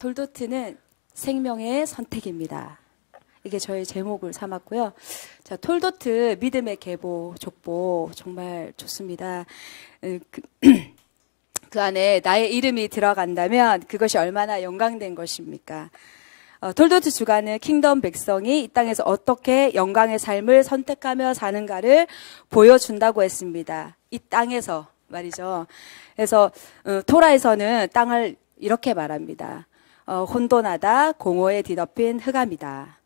돌도트는 생명의 선택입니다. 이게 저의 제목을 삼았고요. 자, 돌도트 믿음의 계보, 족보 정말 좋습니다. 그 안에 나의 이름이 들어간다면 그것이 얼마나 영광된 것입니까? 돌도트 주간은 킹덤 백성이 이 땅에서 어떻게 영광의 삶을 선택하며 사는가를 보여준다고 했습니다. 이 땅에서 말이죠. 그래서 토라에서는 땅을 이렇게 말합니다. 혼돈하다, 공허에 뒤덮인 흑암이다.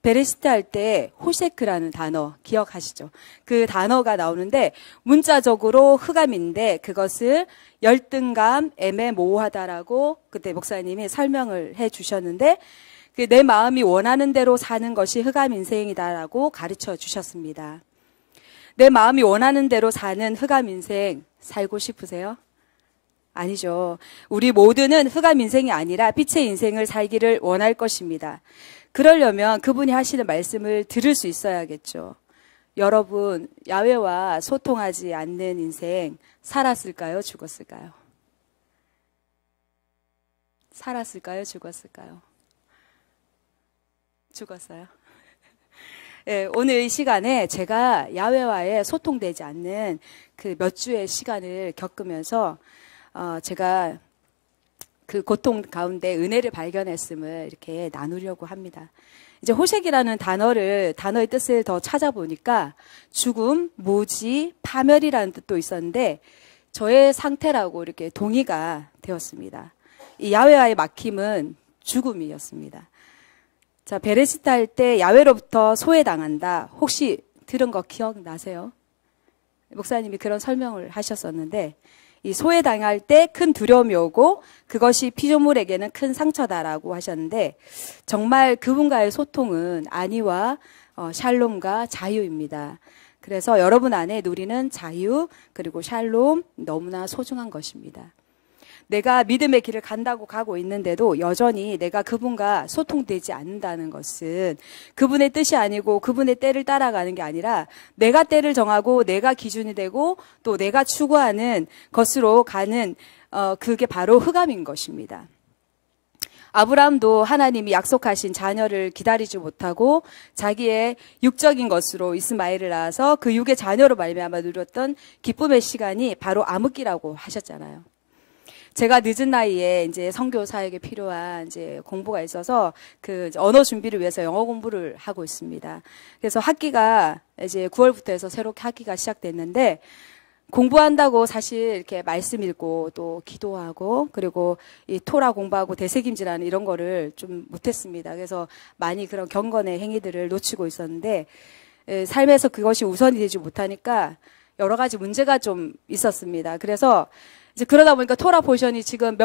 베레시트 할 때 호세크라는 단어 기억하시죠? 그 단어가 나오는데 문자적으로 흑암인데 그것을 열등감, 애매모호하다라고 그때 목사님이 설명을 해 주셨는데 내 마음이 원하는 대로 사는 것이 흑암 인생이다라고 가르쳐 주셨습니다. 내 마음이 원하는 대로 사는 흑암 인생 살고 싶으세요? 아니죠. 우리 모두는 흑암 인생이 아니라 빛의 인생을 살기를 원할 것입니다. 그러려면 그분이 하시는 말씀을 들을 수 있어야겠죠. 여러분, 야훼와 소통하지 않는 인생 살았을까요? 죽었을까요? 살았을까요? 죽었을까요? 죽었어요. 네, 오늘 이 시간에 제가 야훼와의 소통되지 않는 그 몇 주의 시간을 겪으면서 제가 그 고통 가운데 은혜를 발견했음을 이렇게 나누려고 합니다. 이제 호색이라는 단어의 뜻을 더 찾아보니까 죽음, 무지, 파멸이라는 뜻도 있었는데 저의 상태라고 이렇게 동의가 되었습니다. 이 야훼와의 막힘은 죽음이었습니다. 자, 베레시트 할 때 야훼로부터 소외당한다. 혹시 들은 거 기억나세요? 목사님이 그런 설명을 하셨었는데 이 소외당할 때 큰 두려움이 오고 그것이 피조물에게는 큰 상처다라고 하셨는데 정말 그분과의 소통은 안위와 샬롬과 자유입니다. 그래서 여러분 안에 누리는 자유 그리고 샬롬 너무나 소중한 것입니다. 내가 믿음의 길을 간다고 가고 있는데도 여전히 내가 그분과 소통되지 않는다는 것은 그분의 뜻이 아니고 그분의 때를 따라가는 게 아니라 내가 때를 정하고 내가 기준이 되고 또 내가 추구하는 것으로 가는 그게 바로 흑암인 것입니다. 아브라함도 하나님이 약속하신 자녀를 기다리지 못하고 자기의 육적인 것으로 이스마엘을 낳아서 그 육의 자녀로 말미암아 누렸던 기쁨의 시간이 바로 암흑기라고 하셨잖아요. 제가 늦은 나이에 이제 선교 사역에 필요한 이제 공부가 있어서 그 언어 준비를 위해서 영어 공부를 하고 있습니다. 그래서 학기가 이제 9월부터 해서 새롭게 학기가 시작됐는데 공부한다고 사실 이렇게 말씀 읽고 또 기도하고 그리고 이 토라 공부하고 대세김질하는 이런 거를 좀 못했습니다. 그래서 많이 그런 경건의 행위들을 놓치고 있었는데 삶에서 그것이 우선이 되지 못하니까 여러 가지 문제가 좀 있었습니다. 그래서 이제 그러다 보니까 토라 포션이 지금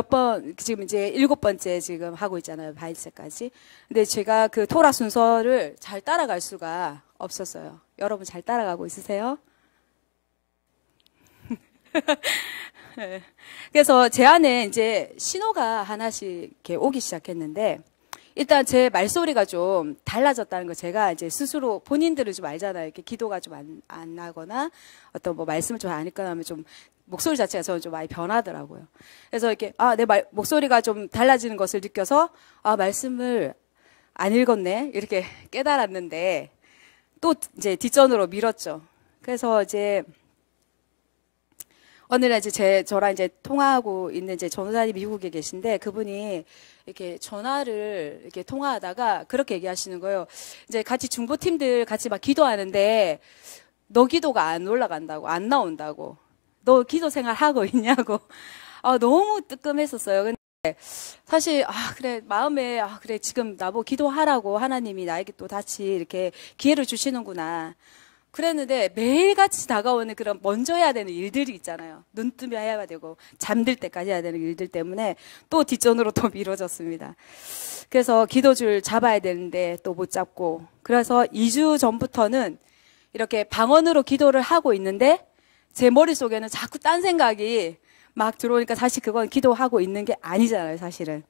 지금 이제 7번째 지금 하고 있잖아요. 바이체까지. 근데 제가 그 토라 순서를 잘 따라갈 수가 없었어요. 여러분 잘 따라가고 있으세요? 네. 그래서 제 안에 이제 신호가 하나씩 이렇게 오기 시작했는데 일단 제 말소리가 좀 달라졌다는 거 제가 이제 스스로 본인들은 좀 알잖아요. 이렇게 기도가 좀 안 나거나 어떤 뭐 말씀을 좀 안 읽거나 하면 좀 목소리 자체가 저는 좀 많이 변하더라고요. 그래서 이렇게 내 목소리가 좀 달라지는 것을 느껴서 말씀을 안 읽었네 이렇게 깨달았는데 또 이제 뒷전으로 밀었죠. 그래서 이제 어느 날 이제 저랑 이제 통화하고 있는 이제 전도사님이 미국에 계신데 그분이 이렇게 전화를 이렇게 통화하다가 그렇게 얘기하시는 거예요. 이제 같이 중보팀들 같이 막 기도하는데 너 기도가 안 올라간다고, 안 나온다고. 너 기도 생활 하고 있냐고. 너무 뜨끔했었어요. 근데 사실, 그래, 마음에, 그래, 지금 나보고 기도하라고 하나님이 나에게 또 다시 이렇게 기회를 주시는구나. 그랬는데 매일같이 다가오는 그런 먼저 해야 되는 일들이 있잖아요. 눈 뜨면 해야 되고 잠들 때까지 해야 되는 일들 때문에 또 뒷전으로 또 미뤄졌습니다. 그래서 기도줄 잡아야 되는데 또 못 잡고 그래서 2주 전부터는 이렇게 방언으로 기도를 하고 있는데 제 머릿속에는 자꾸 딴 생각이 막 들어오니까 사실 그건 기도하고 있는 게 아니잖아요, 사실은.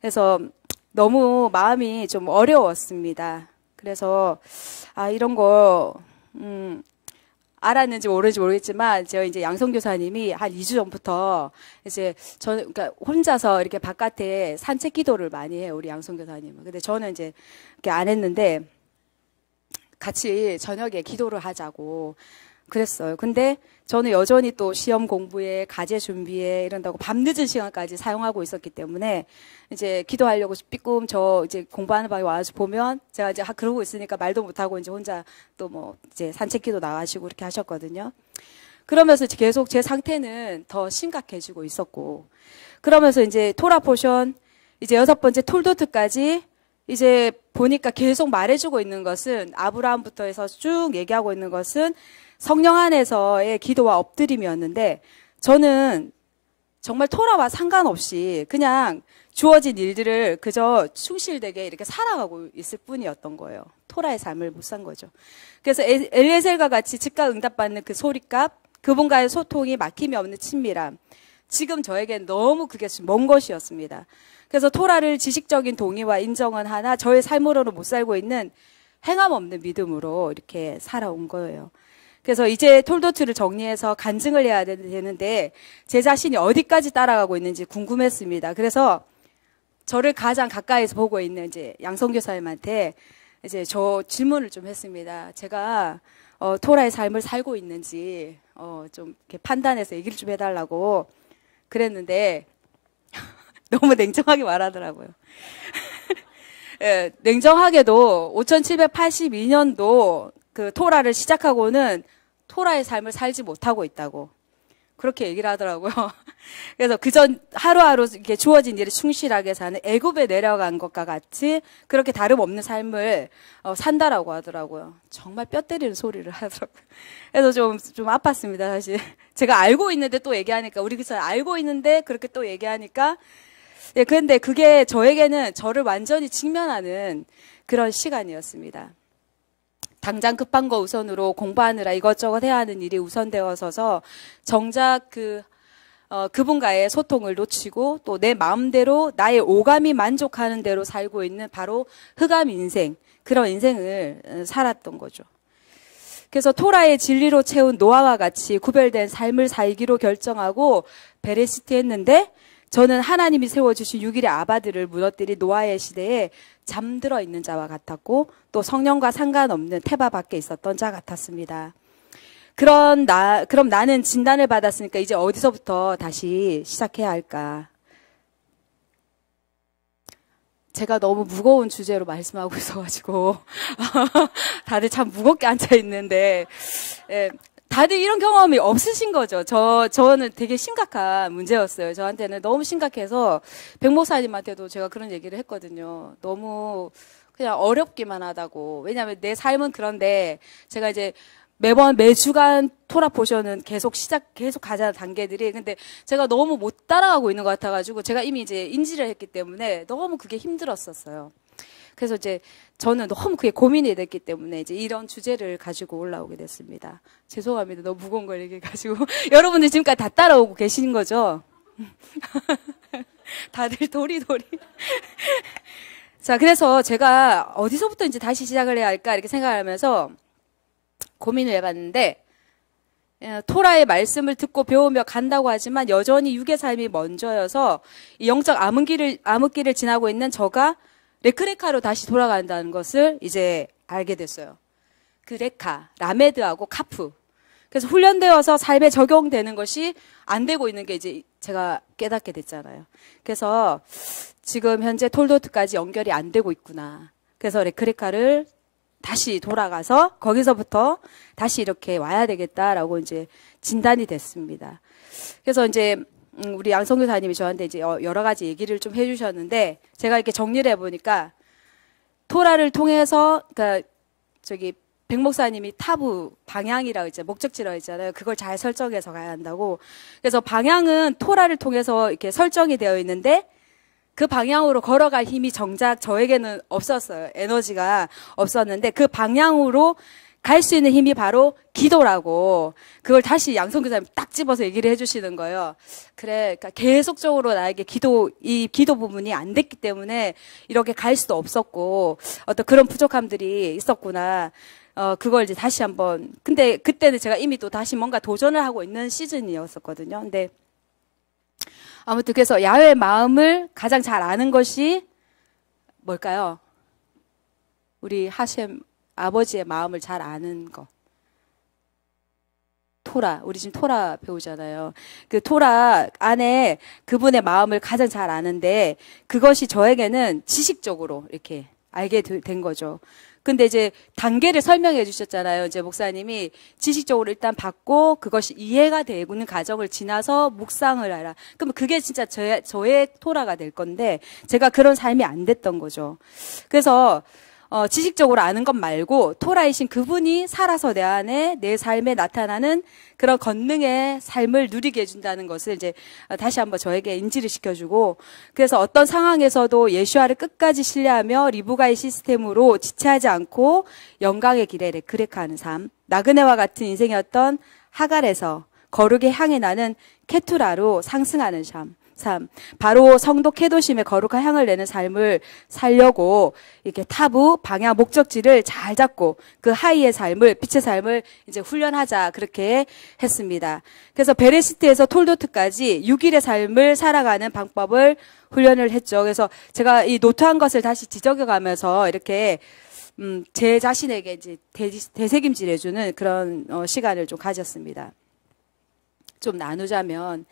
그래서 너무 마음이 좀 어려웠습니다. 그래서 이런 거 알았는지 모르는지 모르겠지만 제가 이제 양성교사님이 한 2주 전부터 이제 저는 그러니까 혼자서 이렇게 바깥에 산책 기도를 많이 해요. 우리 양성교사님은. 근데 저는 이제 이렇게 안 했는데 같이 저녁에 기도를 하자고 그랬어요. 근데 저는 여전히 또 시험 공부에 과제 준비에 이런다고 밤늦은 시간까지 사용하고 있었기 때문에 이제 기도하려고 삐끔 저 이제 공부하는 방에 와서 보면 제가 이제 그러고 있으니까 말도 못하고 이제 혼자 또 뭐 이제 산책 기도 나가시고 이렇게 하셨거든요. 그러면서 계속 제 상태는 더 심각해지고 있었고 그러면서 이제 토라 포션 이제 6번째 톨도트까지 이제 보니까 계속 말해주고 있는 것은 아브라함부터 해서 쭉 얘기하고 있는 것은 성령 안에서의 기도와 엎드림이었는데 저는 정말 토라와 상관없이 그냥 주어진 일들을 그저 충실되게 이렇게 살아가고 있을 뿐이었던 거예요. 토라의 삶을 못 산 거죠. 그래서 엘리에셀과 같이 즉각 응답받는 그 소리값, 그분과의 소통이 막힘이 없는 친밀함. 지금 저에겐 너무 그게 먼 것이었습니다. 그래서 토라를 지식적인 동의와 인정은 하나 저의 삶으로는 못 살고 있는 행함 없는 믿음으로 이렇게 살아온 거예요. 그래서 이제 톨도트를 정리해서 간증을 해야 되는데 제 자신이 어디까지 따라가고 있는지 궁금했습니다. 그래서 저를 가장 가까이서 보고 있는 이제 양성교사님한테 이제 저 질문을 좀 했습니다. 제가 토라의 삶을 살고 있는지 좀 이렇게 판단해서 얘기를 좀 해달라고 그랬는데 너무 냉정하게 말하더라고요. 예, 냉정하게도 5782년도 그 토라를 시작하고는 토라의 삶을 살지 못하고 있다고 그렇게 얘기를 하더라고요. 그래서 그전 하루하루 이렇게 주어진 일에 충실하게 사는 애굽에 내려간 것과 같이 그렇게 다름없는 삶을 산다라고 하더라고요. 정말 뼈 때리는 소리를 하더라고요. 그래서 좀 아팠습니다, 사실. 제가 알고 있는데 또 얘기하니까 우리 교사 알고 있는데 그렇게 또 얘기하니까 예, 그런데 그게 저에게는 저를 완전히 직면하는 그런 시간이었습니다. 당장 급한 거 우선으로 공부하느라 이것저것 해야 하는 일이 우선되어서서 정작 그분과의 소통을 놓치고 또 내 마음대로 나의 오감이 만족하는 대로 살고 있는 바로 흑암 인생, 그런 인생을 살았던 거죠. 그래서 토라의 진리로 채운 노아와 같이 구별된 삶을 살기로 결정하고 베레시트 했는데 저는 하나님이 세워주신 6일의 아바들을 무너뜨린 노아의 시대에 잠들어 있는 자와 같았고 또 성령과 상관없는 태바 밖에 있었던 자 같았습니다. 그럼 나는 진단을 받았으니까 이제 어디서부터 다시 시작해야 할까? 제가 너무 무거운 주제로 말씀하고 있어가지고 다들 참 무겁게 앉아있는데 예, 다들 이런 경험이 없으신 거죠. 저는 되게 심각한 문제였어요. 저한테는 너무 심각해서 백 목사님한테도 제가 그런 얘기를 했거든요. 너무 그냥 어렵기만 하다고. 왜냐하면 내 삶은 그런데 제가 이제 매주간 토라 포션은 계속 가자는 단계들이 근데 제가 너무 못 따라가고 있는 것 같아가지고 제가 이미 이제 인지를 했기 때문에 너무 그게 힘들었었어요. 그래서 이제 저는 너무 그게 고민이 됐기 때문에 이제 이런 주제를 가지고 올라오게 됐습니다. 죄송합니다. 너무 무거운 걸 얘기해가지고. 여러분들 지금까지 다 따라오고 계신 거죠? 다들 도리도리. 자, 그래서 제가 어디서부터 이제 다시 시작을 해야 할까 이렇게 생각하면서 고민을 해봤는데 토라의 말씀을 듣고 배우며 간다고 하지만 여전히 육의 삶이 먼저여서 이 영적 암흑기를 지나고 있는 저가 레크레카로 다시 돌아간다는 것을 이제 알게 됐어요. 그 레카, 라메드하고 카프. 그래서 훈련되어서 삶에 적용되는 것이 안 되고 있는 게 이제 제가 깨닫게 됐잖아요. 그래서 지금 현재 톨도트까지 연결이 안 되고 있구나. 그래서 레크레카를 다시 돌아가서 거기서부터 다시 이렇게 와야 되겠다라고 이제 진단이 됐습니다. 그래서 이제 우리 양성교사님이 저한테 이제 여러 가지 얘기를 좀 해주셨는데 제가 이렇게 정리를 해보니까 토라를 통해서 그러니까 저기 백 목사님이 타부 방향이라고 이제 목적지라고 있잖아요. 그걸 잘 설정해서 가야 한다고. 그래서 방향은 토라를 통해서 이렇게 설정이 되어 있는데 그 방향으로 걸어갈 힘이 정작 저에게는 없었어요. 에너지가 없었는데 그 방향으로 갈 수 있는 힘이 바로 기도라고 그걸 다시 양성교사님 딱 집어서 얘기를 해주시는 거예요. 그래, 그러니까 계속적으로 나에게 이 기도 부분이 안 됐기 때문에 이렇게 갈 수도 없었고 어떤 그런 부족함들이 있었구나. 그걸 이제 다시 한번, 근데 그때는 제가 이미 또 다시 뭔가 도전을 하고 있는 시즌이었었거든요. 근데 아무튼 그래서 야훼의 마음을 가장 잘 아는 것이 뭘까요? 우리 하셈 아버지의 마음을 잘 아는 거. 토라, 우리 지금 토라 배우잖아요. 그 토라 안에 그분의 마음을 가장 잘 아는데 그것이 저에게는 지식적으로 이렇게 알게 된 거죠. 근데 이제 단계를 설명해 주셨잖아요. 이제 목사님이 지식적으로 일단 받고 그것이 이해가 되는 과정을 지나서 묵상을 하라. 그럼 그게 진짜 저의 토라가 될 건데 제가 그런 삶이 안 됐던 거죠. 그래서 지식적으로 아는 것 말고 토라이신 그분이 살아서 내 안에 내 삶에 나타나는 그런 권능의 삶을 누리게 해준다는 것을 이제 다시 한번 저에게 인지를 시켜주고, 그래서 어떤 상황에서도 예수와를 끝까지 신뢰하며 리브가의 시스템으로 지체하지 않고 영광의 길에 레크레카하는 삶, 나그네와 같은 인생이었던 하갈에서 거룩의 향해 나는 케투라로 상승하는 삶, 바로 성도 케도심의 거룩한 향을 내는 삶을 살려고 이렇게 타부 방향 목적지를 잘 잡고 그 하이의 삶을, 빛의 삶을 이제 훈련하자, 그렇게 했습니다. 그래서 베레시트에서 톨도트까지 6일의 삶을 살아가는 방법을 훈련을 했죠. 그래서 제가 이 노트한 것을 다시 지적해가면서 이렇게 제 자신에게 이제 되새김질해주는 그런 시간을 좀 가졌습니다. 좀 나누자면,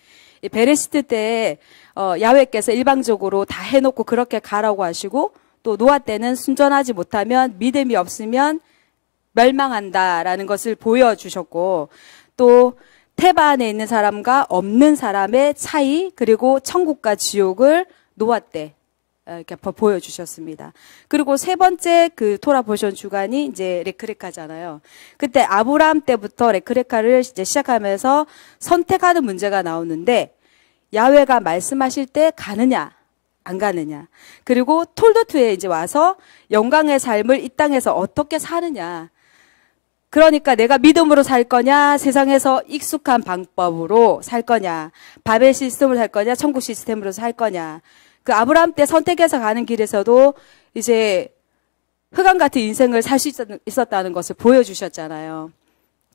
베레시트 때 야훼께서 일방적으로 다 해놓고 그렇게 가라고 하시고, 또 노아 때는 순전하지 못하면 믿음이 없으면 멸망한다라는 것을 보여주셨고, 또 테바 안에 있는 사람과 없는 사람의 차이, 그리고 천국과 지옥을 노아 때 이렇게 보여주셨습니다. 그리고 세 번째 그 토라 포션 주간이 이제 레크레카잖아요. 그때 아브라함 때부터 레크레카를 이제 시작하면서 선택하는 문제가 나오는데, 야훼가 말씀하실 때 가느냐 안 가느냐, 그리고 톨도트에 이제 와서 영광의 삶을 이 땅에서 어떻게 사느냐, 그러니까 내가 믿음으로 살 거냐, 세상에서 익숙한 방법으로 살 거냐, 바벨 시스템으로 살 거냐, 천국 시스템으로 살 거냐. 그 아브라함 때 선택해서 가는 길에서도 이제 흑암 같은 인생을 살 수 있었다는 것을 보여주셨잖아요.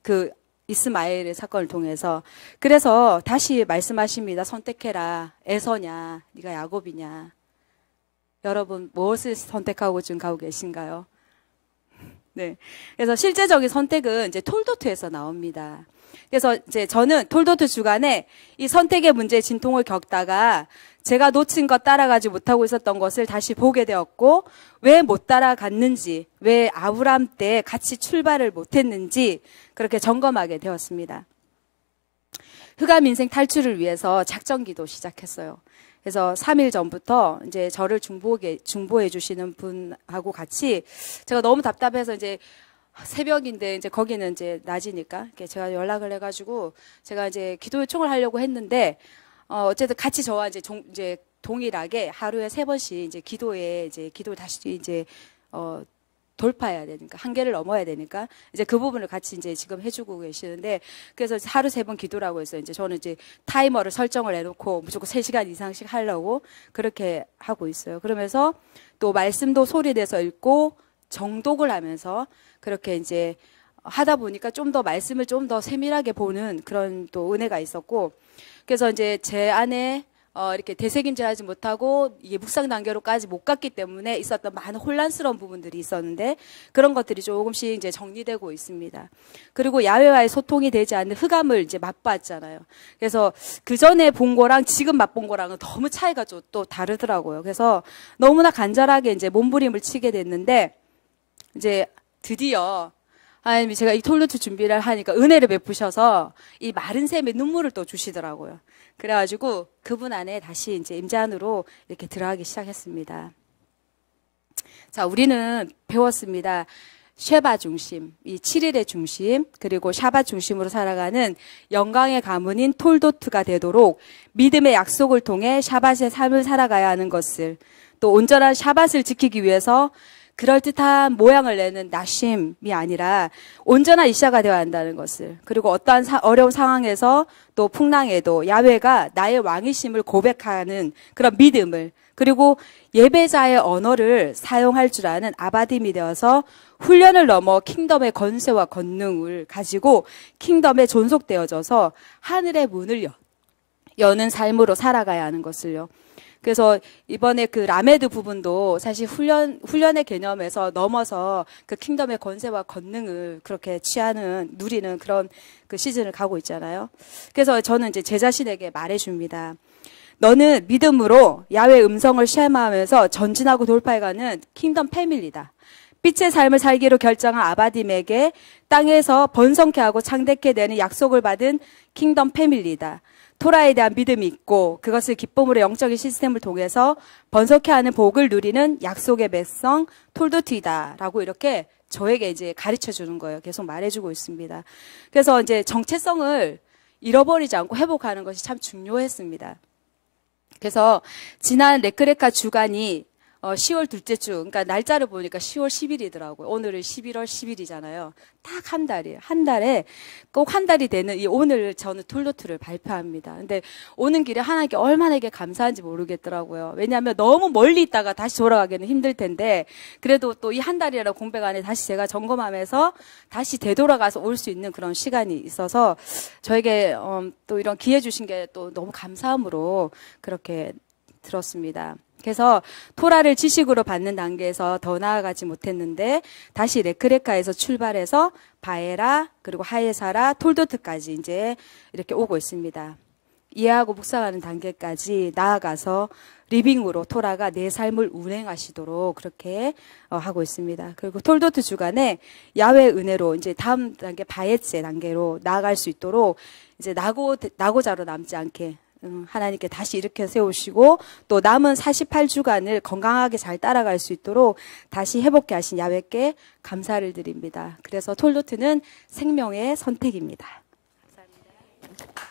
그 이스마엘의 사건을 통해서. 그래서 다시 말씀하십니다. 선택해라. 에서냐, 네가 야곱이냐. 여러분 무엇을 선택하고 지금 가고 계신가요? 네. 그래서 실제적인 선택은 이제 톨도트에서 나옵니다. 그래서 이제 저는 톨도트 주간에 이 선택의 문제에 진통을 겪다가 제가 놓친 것, 따라가지 못하고 있었던 것을 다시 보게 되었고, 왜 못 따라갔는지, 왜 아브라함 때 같이 출발을 못했는지 그렇게 점검하게 되었습니다. 흑암 인생 탈출을 위해서 작전기도 시작했어요. 그래서 3일 전부터 이제 저를 중보해 주시는 분하고 같이, 제가 너무 답답해서 이제 새벽인데 이제 거기는 이제 낮이니까 제가 연락을 해가지고 제가 이제 기도 요청을 하려고 했는데, 어쨌든 같이 저와 이제 동일하게 하루에 3번씩 이제 기도를 다시 이제 돌파해야 되니까, 한계를 넘어야 되니까 이제 그 부분을 같이 이제 지금 해주고 계시는데, 그래서 하루 3번 기도라고 해서 이제 저는 이제 타이머를 설정을 해놓고 무조건 3시간 이상씩 하려고 그렇게 하고 있어요. 그러면서 또 말씀도 소리 내서 읽고 정독을 하면서 그렇게 이제 하다 보니까 좀 더 말씀을 좀 더 세밀하게 보는 그런 또 은혜가 있었고, 그래서 이제 제 안에 이렇게 되새김질하지 못하고 이게 묵상 단계로까지 못 갔기 때문에 있었던 많은 혼란스러운 부분들이 있었는데, 그런 것들이 조금씩 이제 정리되고 있습니다. 그리고 야훼와의 소통이 되지 않는 흑암을 이제 맛봤잖아요. 그래서 그 전에 본 거랑 지금 맛본 거랑은 너무 차이가 또 다르더라고요. 그래서 너무나 간절하게 이제 몸부림을 치게 됐는데, 이제 드디어 하나님이 제가 이 톨도트 준비를 하니까 은혜를 베푸셔서 이 마른 샘에 눈물을 또 주시더라고요. 그래가지고 그분 안에 다시 이제 임재 안으로 이렇게 들어가기 시작했습니다. 자, 우리는 배웠습니다. 쉐바 중심, 이 7일의 중심, 그리고 샤밧 중심으로 살아가는 영광의 가문인 톨도트가 되도록 믿음의 약속을 통해 샤밧의 삶을 살아가야 하는 것을, 또 온전한 샤밧을 지키기 위해서 그럴듯한 모양을 내는 나심이 아니라 온전한 이샤가 되어야 한다는 것을, 그리고 어떠한 어려운 상황에서 또 풍랑에도 야훼가 나의 왕이심을 고백하는 그런 믿음을, 그리고 예배자의 언어를 사용할 줄 아는 아바딤이 되어서 훈련을 넘어 킹덤의 권세와 권능을 가지고 킹덤에 존속되어져서 하늘의 문을 여는 삶으로 살아가야 하는 것을요. 그래서 이번에 그 라메드 부분도 사실 훈련의 개념에서 넘어서 그 킹덤의 권세와 권능을 그렇게 누리는 그런 그 시즌을 가고 있잖아요. 그래서 저는 이제 제 자신에게 말해줍니다. 너는 믿음으로 야훼 음성을 쉐마하면서 전진하고 돌파해가는 킹덤 패밀리다. 빛의 삶을 살기로 결정한 아바딤에게 땅에서 번성케 하고 창대케 되는 약속을 받은 킹덤 패밀리다. 토라에 대한 믿음이 있고 그것을 기쁨으로 영적인 시스템을 통해서 번성케 하는 복을 누리는 약속의 백성 톨도트이다라고 이렇게 저에게 이제 가르쳐 주는 거예요. 계속 말해주고 있습니다. 그래서 이제 정체성을 잃어버리지 않고 회복하는 것이 참 중요했습니다. 그래서 지난 레크레카 주간이 10월 둘째 주, 그러니까 날짜를 보니까 10월 10일이더라고요. 오늘은 11월 10일이잖아요. 딱 한 달이에요. 한 달에 꼭 한 달이 되는 이 오늘 저는 툴로트를 발표합니다. 근데 오는 길에 하나님께 얼마나 이게 감사한지 모르겠더라고요. 왜냐하면 너무 멀리 있다가 다시 돌아가기는 힘들 텐데 그래도 또 이 한 달이라는 공백 안에 다시 제가 점검하면서 다시 되돌아가서 올 수 있는 그런 시간이 있어서 저에게 또 이런 기회 주신 게 또 너무 감사함으로 그렇게 들었습니다. 그래서 토라를 지식으로 받는 단계에서 더 나아가지 못했는데 다시 레크레카에서 출발해서 바에라 그리고 하예사라 톨도트까지 이제 이렇게 오고 있습니다. 이해하고 묵상하는 단계까지 나아가서 리빙으로 토라가 내 삶을 운행하시도록 그렇게 하고 있습니다. 그리고 톨도트 주간에 야훼 은혜로 이제 다음 단계 바에체 단계로 나아갈 수 있도록 이제 나고자로 남지 않게 하나님께 다시 일으켜 세우시고 또 남은 48주간을 건강하게 잘 따라갈 수 있도록 다시 회복케 하신 야훼께 감사를 드립니다. 그래서 톨도트는 생명의 선택입니다. 감사합니다.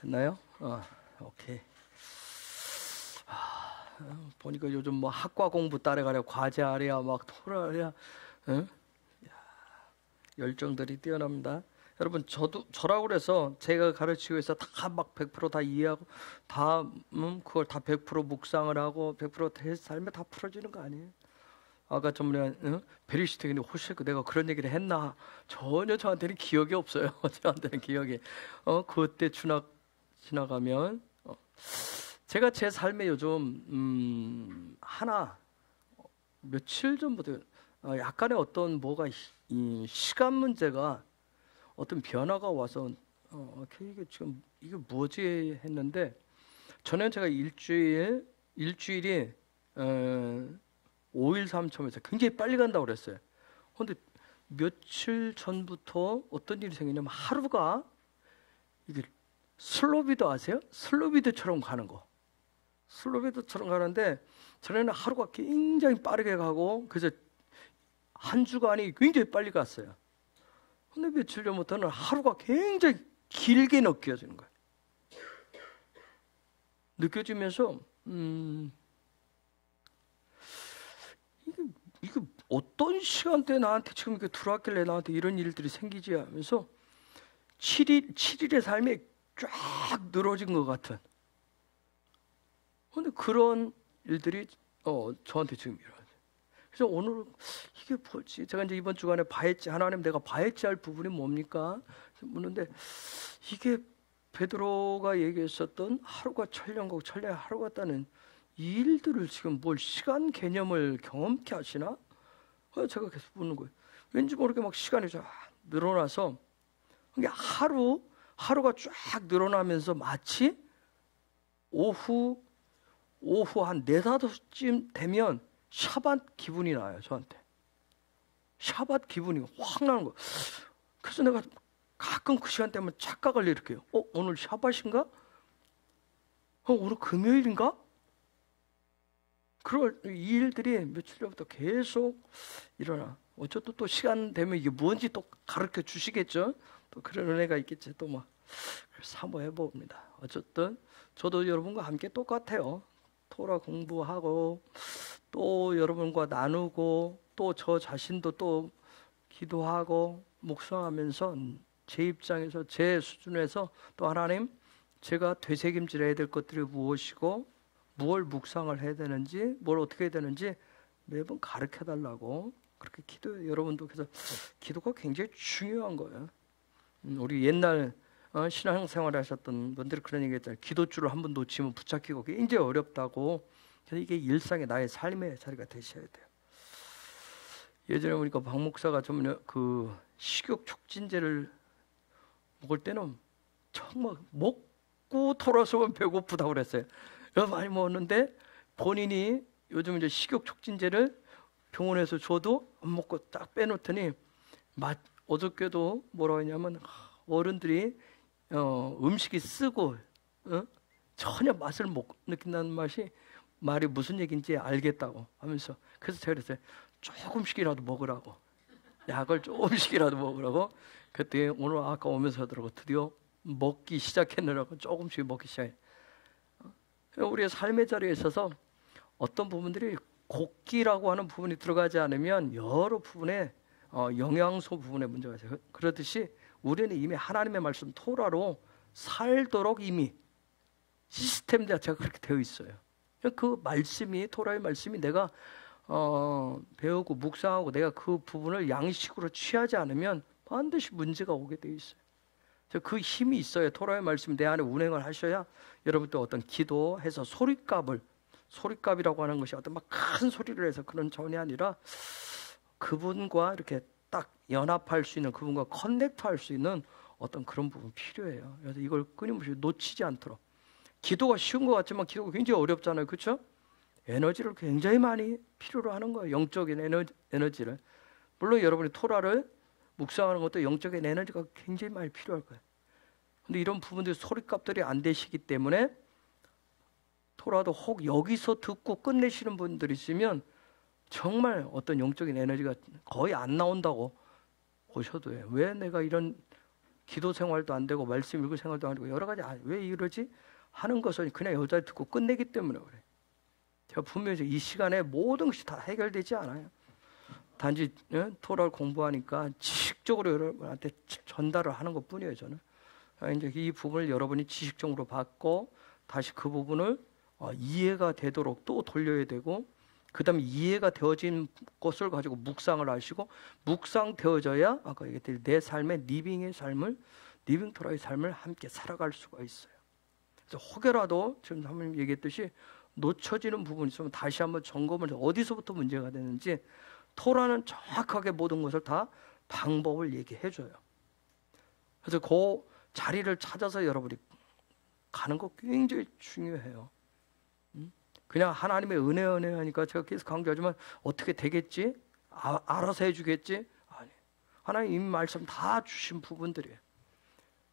됐나요? 오케이. 보니까 요즘 뭐 학과 공부 따라가려 과제하랴 막 토라랴, 응? 열정들이 뛰어납니다. 여러분 저라고 그래서 제가 가르치고 있어 다 막 100% 다 이해하고 다 그걸 다 100% 묵상을 하고 100% 삶에 다 풀어지는 거 아니에요? 아까 전에 베리시트에게 혹시 내가 그런 얘기를 했나? 전혀 저한테는 기억이 없어요. 저한테는 기억이 그때 지나가면 제가 제 삶에 요즘 하나 며칠 전부터 약간의 어떤 뭐가 시간 문제가 어떤 변화가 와서 이게 지금 이게 뭐지 했는데 전에 제가 일주일이 5일 3초면서 굉장히 빨리 간다고 그랬어요. 그런데 며칠 전부터 어떤 일이 생기냐면 하루가 이게 슬로비드 아세요? 슬로비드처럼 가는 거. 슬로비드처럼 가는데 전에는 하루가 굉장히 빠르게 가고 그래서 한 주간이 굉장히 빨리 갔어요. 근데 며칠 전부터는 하루가 굉장히 길게 느껴지는 거예요. 느껴지면서 이게 어떤 시간대에 나한테 지금 이렇게 들어왔길래 나한테 이런 일들이 생기지 하면서 7일의 삶이 쫙 늘어진 것 같은. 그런데 그런 일들이 저한테 지금 일어나요. 그래서 오늘 이게 뭐지? 제가 이제 이번 주간에 바했지 하나님 내가 바했지 할 부분이 뭡니까? 묻는데 이게 베드로가 얘기했었던 하루가 천년이고 천년이 하루 같다는 이 일들을 지금 뭘 시간 개념을 경험케 하시나? 제가 계속 묻는 거예요. 왠지 모르게 막 시간이 쫙 늘어나서 그게 하루가 쫙 늘어나면서 마치 오후 한 4, 5쯤 되면 샤밧 기분이 나요. 저한테 샤밧 기분이 확 나는 거예요. 그래서 내가 가끔 그 시간 되면 착각을 일으켜요. 오늘 샤밧인가? 오늘 금요일인가? 그럴 이 일들이 며칠 전부터 계속 일어나. 어쨌든 또 시간 되면 이게 뭔지 또 가르쳐 주시겠죠. 또 그런 은혜가 있겠지. 또 막 사모해 봅니다. 어쨌든 저도 여러분과 함께 똑같아요. 토라 공부하고 또 여러분과 나누고 또 저 자신도 또 기도하고 묵상하면서 제 입장에서 제 수준에서 또 하나님 제가 되새김질해야 될 것들이 무엇이고 무엇을 묵상을 해야 되는지 뭘 어떻게 해야 되는지 매번 가르쳐 달라고 그렇게 기도해요. 여러분도 그래서 기도가 굉장히 중요한 거예요. 우리 옛날 신앙생활 하셨던 분들이 그런 얘기 했잖아요. 기도줄을 한번 놓치면 붙잡기가 굉장히 어렵다고. 그래서 이게 일상의 나의 삶의 자리가 되셔야 돼요. 예전에 보니까 박 목사가 좀 그 식욕 촉진제를 먹을 때는 정말 먹고 돌아서면 배고프다고 그랬어요. 그래서 많이 먹었는데 본인이 요즘 이제 식욕 촉진제를 병원에서 줘도 안 먹고 딱 빼놓더니 어저께도 뭐라고 했냐면 어른들이 음식이 쓰고 전혀 맛을 못 느낀다는 말이 무슨 얘기인지 알겠다고 하면서 그래서 제가 그랬어요. 조금씩이라도 먹으라고. 약을 조금씩이라도 먹으라고. 그때 오늘 아까 오면서 하더라고. 드디어 먹기 시작했느라고 조금씩 먹기 시작해. 우리의 삶의 자리에 있어서 어떤 부분들이 곡기라고 하는 부분이 들어가지 않으면 여러 부분에 영양소 부분에 문제가 있어요. 그렇듯이 우리는 이미 하나님의 말씀 토라로 살도록 이미 시스템 자체가 그렇게 되어 있어요. 그 말씀이 토라의 말씀이 내가 배우고 묵상하고 내가 그 부분을 양식으로 취하지 않으면 반드시 문제가 오게 되어 있어요. 그 힘이 있어야 토라의 말씀이 내 안에 운행을 하셔야 여러분도 어떤 기도해서 소리값이라고 하는 것이 어떤 막 큰 소리를 해서 그런 전이 아니라 그분과 이렇게 딱 연합할 수 있는 그분과 커넥트할 수 있는 어떤 그런 부분 필요해요. 그래서 이걸 끊임없이 놓치지 않도록. 기도가 쉬운 것 같지만 기도가 굉장히 어렵잖아요. 그렇죠? 에너지를 굉장히 많이 필요로 하는 거예요. 영적인 에너지를. 물론 여러분이 토라를 묵상하는 것도 영적인 에너지가 굉장히 많이 필요할 거예요. 근데 이런 부분들이 소리값들이 안 되시기 때문에 토라도 혹 여기서 듣고 끝내시는 분들이 있으면 정말 어떤 영적인 에너지가 거의 안 나온다고 보셔도 해요. 왜 내가 이런 기도 생활도 안 되고 말씀 읽을 생활도 안 되고 여러 가지 왜 이러지? 하는 것은 그냥 여자 듣고 끝내기 때문에 그래요. 제가 분명히 이 시간에 모든 것이 다 해결되지 않아요. 단지 토라를 공부하니까 지식적으로 여러분한테 전달을 하는 것뿐이에요. 저는 이제 이 부분을 여러분이 지식적으로 받고 다시 그 부분을 이해가 되도록 또 돌려야 되고 그 다음에 이해가 되어진 것을 가지고 묵상을 하시고 묵상되어져야 아까 얘기했듯이 내 삶의 리빙 토라의 삶을 함께 살아갈 수가 있어요. 그래서 혹여라도 지금 사모님 얘기했듯이 놓쳐지는 부분이 있으면 다시 한번 점검을 해서 어디서부터 문제가 되는지 토라는 정확하게 모든 것을 다 방법을 얘기해 줘요. 그래서 그 자리를 찾아서 여러분이 가는 거 굉장히 중요해요. 그냥 하나님의 은혜 하니까 제가 계속 강조하지만 어떻게 되겠지? 알아서 해주겠지? 아니, 하나님 이 말씀 다 주신 부분들이에요.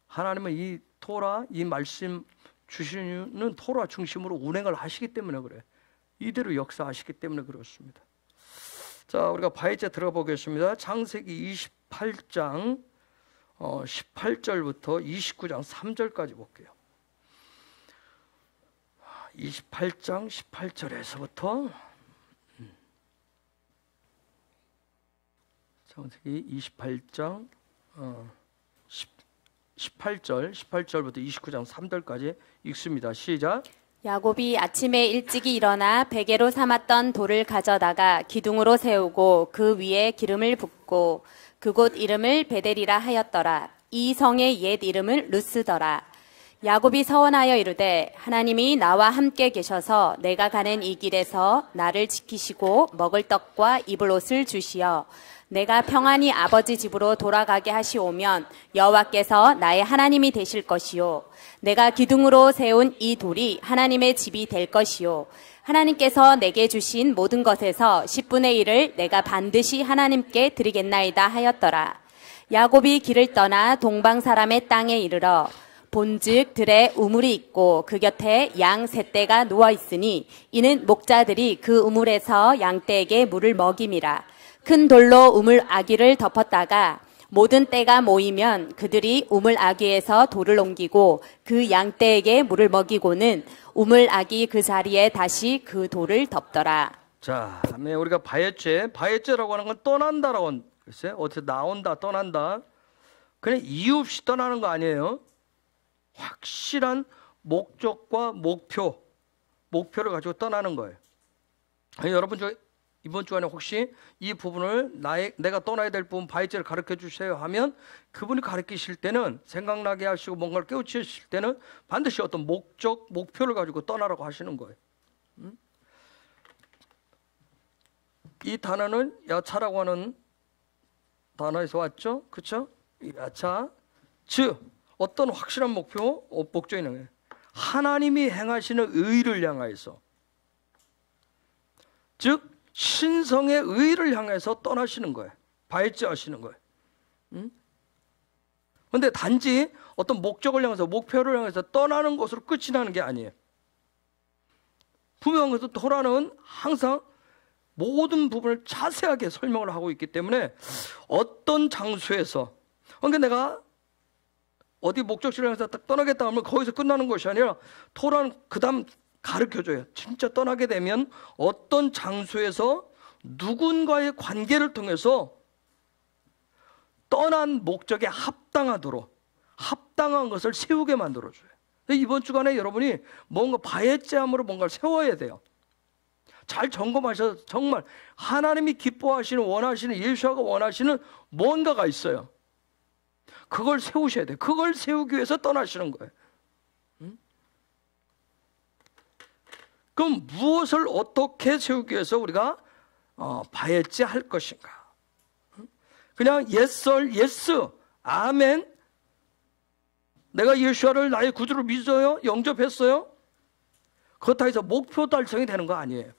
하나님은 이 토라, 이 말씀 주시는 토라 중심으로 운행을 하시기 때문에 그래요. 이대로 역사하시기 때문에 그렇습니다. 자, 우리가 바이제 들어가 보겠습니다. 창세기 28장 18절부터 29장 3절까지 볼게요. 28장 18절에서부터 창세기 28장 18절부터 29장 3절까지 읽습니다. 시작. 야곱이 아침에 일찍이 일어나 베개로 삼았던 돌을 가져다가 기둥으로 세우고 그 위에 기름을 붓고 그곳 이름을 베델이라 하였더라. 이 성의 옛 이름을 루스더라. 야곱이 서원하여 이르되 하나님이 나와 함께 계셔서 내가 가는 이 길에서 나를 지키시고 먹을 떡과 입을 옷을 주시어 내가 평안히 아버지 집으로 돌아가게 하시오면 여호와께서 나의 하나님이 되실 것이요 내가 기둥으로 세운 이 돌이 하나님의 집이 될 것이요 하나님께서 내게 주신 모든 것에서 10분의 1을 내가 반드시 하나님께 드리겠나이다 하였더라. 야곱이 길을 떠나 동방 사람의 땅에 이르러 본즉 들에 우물이 있고 그 곁에 양 세 떼가 누워 있으니 이는 목자들이 그 우물에서 양떼에게 물을 먹임이라. 큰 돌로 우물 아귀를 덮었다가 모든 떼가 모이면 그들이 우물 아귀에서 돌을 옮기고 그 양떼에게 물을 먹이고는 우물 아귀 그 자리에 다시 그 돌을 덮더라. 자, 우리가 바예죄라고 하는 건 떠난다라고 하는, 글쎄, 어디서 나온다, 떠난다. 그냥 이유 없이 떠나는 거 아니에요. 확실한 목적과 목표를 가지고 떠나는 거예요. 아니, 여러분, 이번 주간에 혹시 이 부분을 내가 떠나야 될 부분 바이제를 가르쳐 주세요 하면 그분이 가르치실 때는 생각나게 하시고 뭔가를 깨우치실 때는 반드시 어떤 목표를 가지고 떠나라고 하시는 거예요. 이 단어는 야차라고 하는 단어에서 왔죠. 그렇죠? 야차, 즉 어떤 확실한 목적이 있는 거예요. 하나님이 행하시는 의를 향하여서, 즉 신성의 의를 향해서 떠나시는 거예요. 발제하시는 거예요. 그런데 단지 어떤 목적을 향해서, 목표를 향해서 떠나는 것으로 끝이 나는 게 아니에요. 분명해서 토라는 항상 모든 부분을 자세하게 설명을 하고 있기 때문에 어떤 장소에서, 그러니까 내가 어디 목적지를 향해서 딱 떠나겠다 하면 거기서 끝나는 것이 아니라 토라는 그 다음 가르쳐줘요. 진짜 떠나게 되면 어떤 장소에서 누군가의 관계를 통해서 떠난 목적에 합당하도록 합당한 것을 세우게 만들어줘요. 이번 주간에 여러분이 뭔가 바예제함으로 뭔가를 세워야 돼요. 잘 점검하셔서 정말 하나님이 기뻐하시는, 원하시는, 예수가 원하시는 뭔가가 있어요. 그걸 세우셔야 돼요. 그걸 세우기 위해서 떠나시는 거예요. 그럼 무엇을 어떻게 세우기 위해서 우리가 바예제 할 것인가? 그냥 예스, 아멘. 내가 예수를 나의 구주로 믿어요? 영접했어요? 그렇다 해서 목표 달성이 되는 거 아니에요.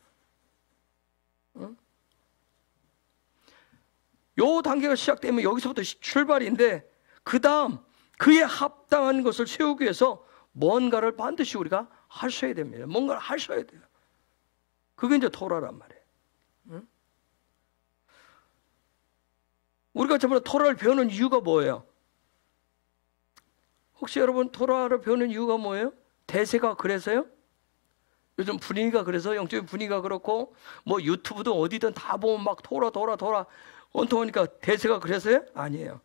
요 단계가 시작되면 여기서부터 출발인데 그 다음 그에 합당한 것을 세우기 위해서 뭔가를 반드시 우리가 하셔야 됩니다. 뭔가를 하셔야 돼요. 그게 이제 토라란 말이에요. 우리가 전부 토라를 배우는 이유가 뭐예요? 혹시 여러분 토라를 배우는 이유가 뭐예요? 대세가 그래서요? 요즘 분위기가 그래서, 영적인 분위기가 그렇고 뭐 유튜브든 어디든 다 보면 막 토라 온통하니까 대세가 그래서요? 아니에요.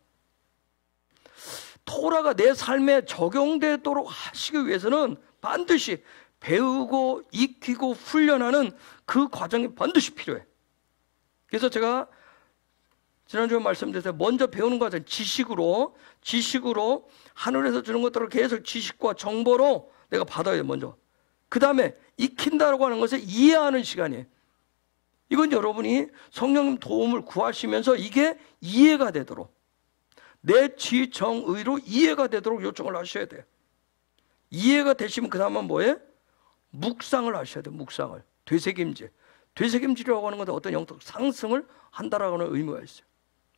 토라가 내 삶에 적용되도록 하시기 위해서는 반드시 배우고 익히고 훈련하는 그 과정이 반드시 필요해. 그래서 제가 지난주에 말씀드렸어요. 먼저 배우는 과정, 지식으로 하늘에서 주는 것들을 계속 지식과 정보로 내가 받아야 돼. 먼저. 그 다음에 익힌다고 하는 것을 이해하는 시간이에요. 이건 여러분이 성령님 도움을 구하시면서 이게 이해가 되도록, 내 지정의로 이해가 되도록 요청을 하셔야 돼요. 이해가 되시면 그 다음은 뭐예요? 묵상을 하셔야 돼요. 묵상을. 되새김질이라고 하는 것은 어떤 영적 상승을 한다라고 하는 의미가 있어요.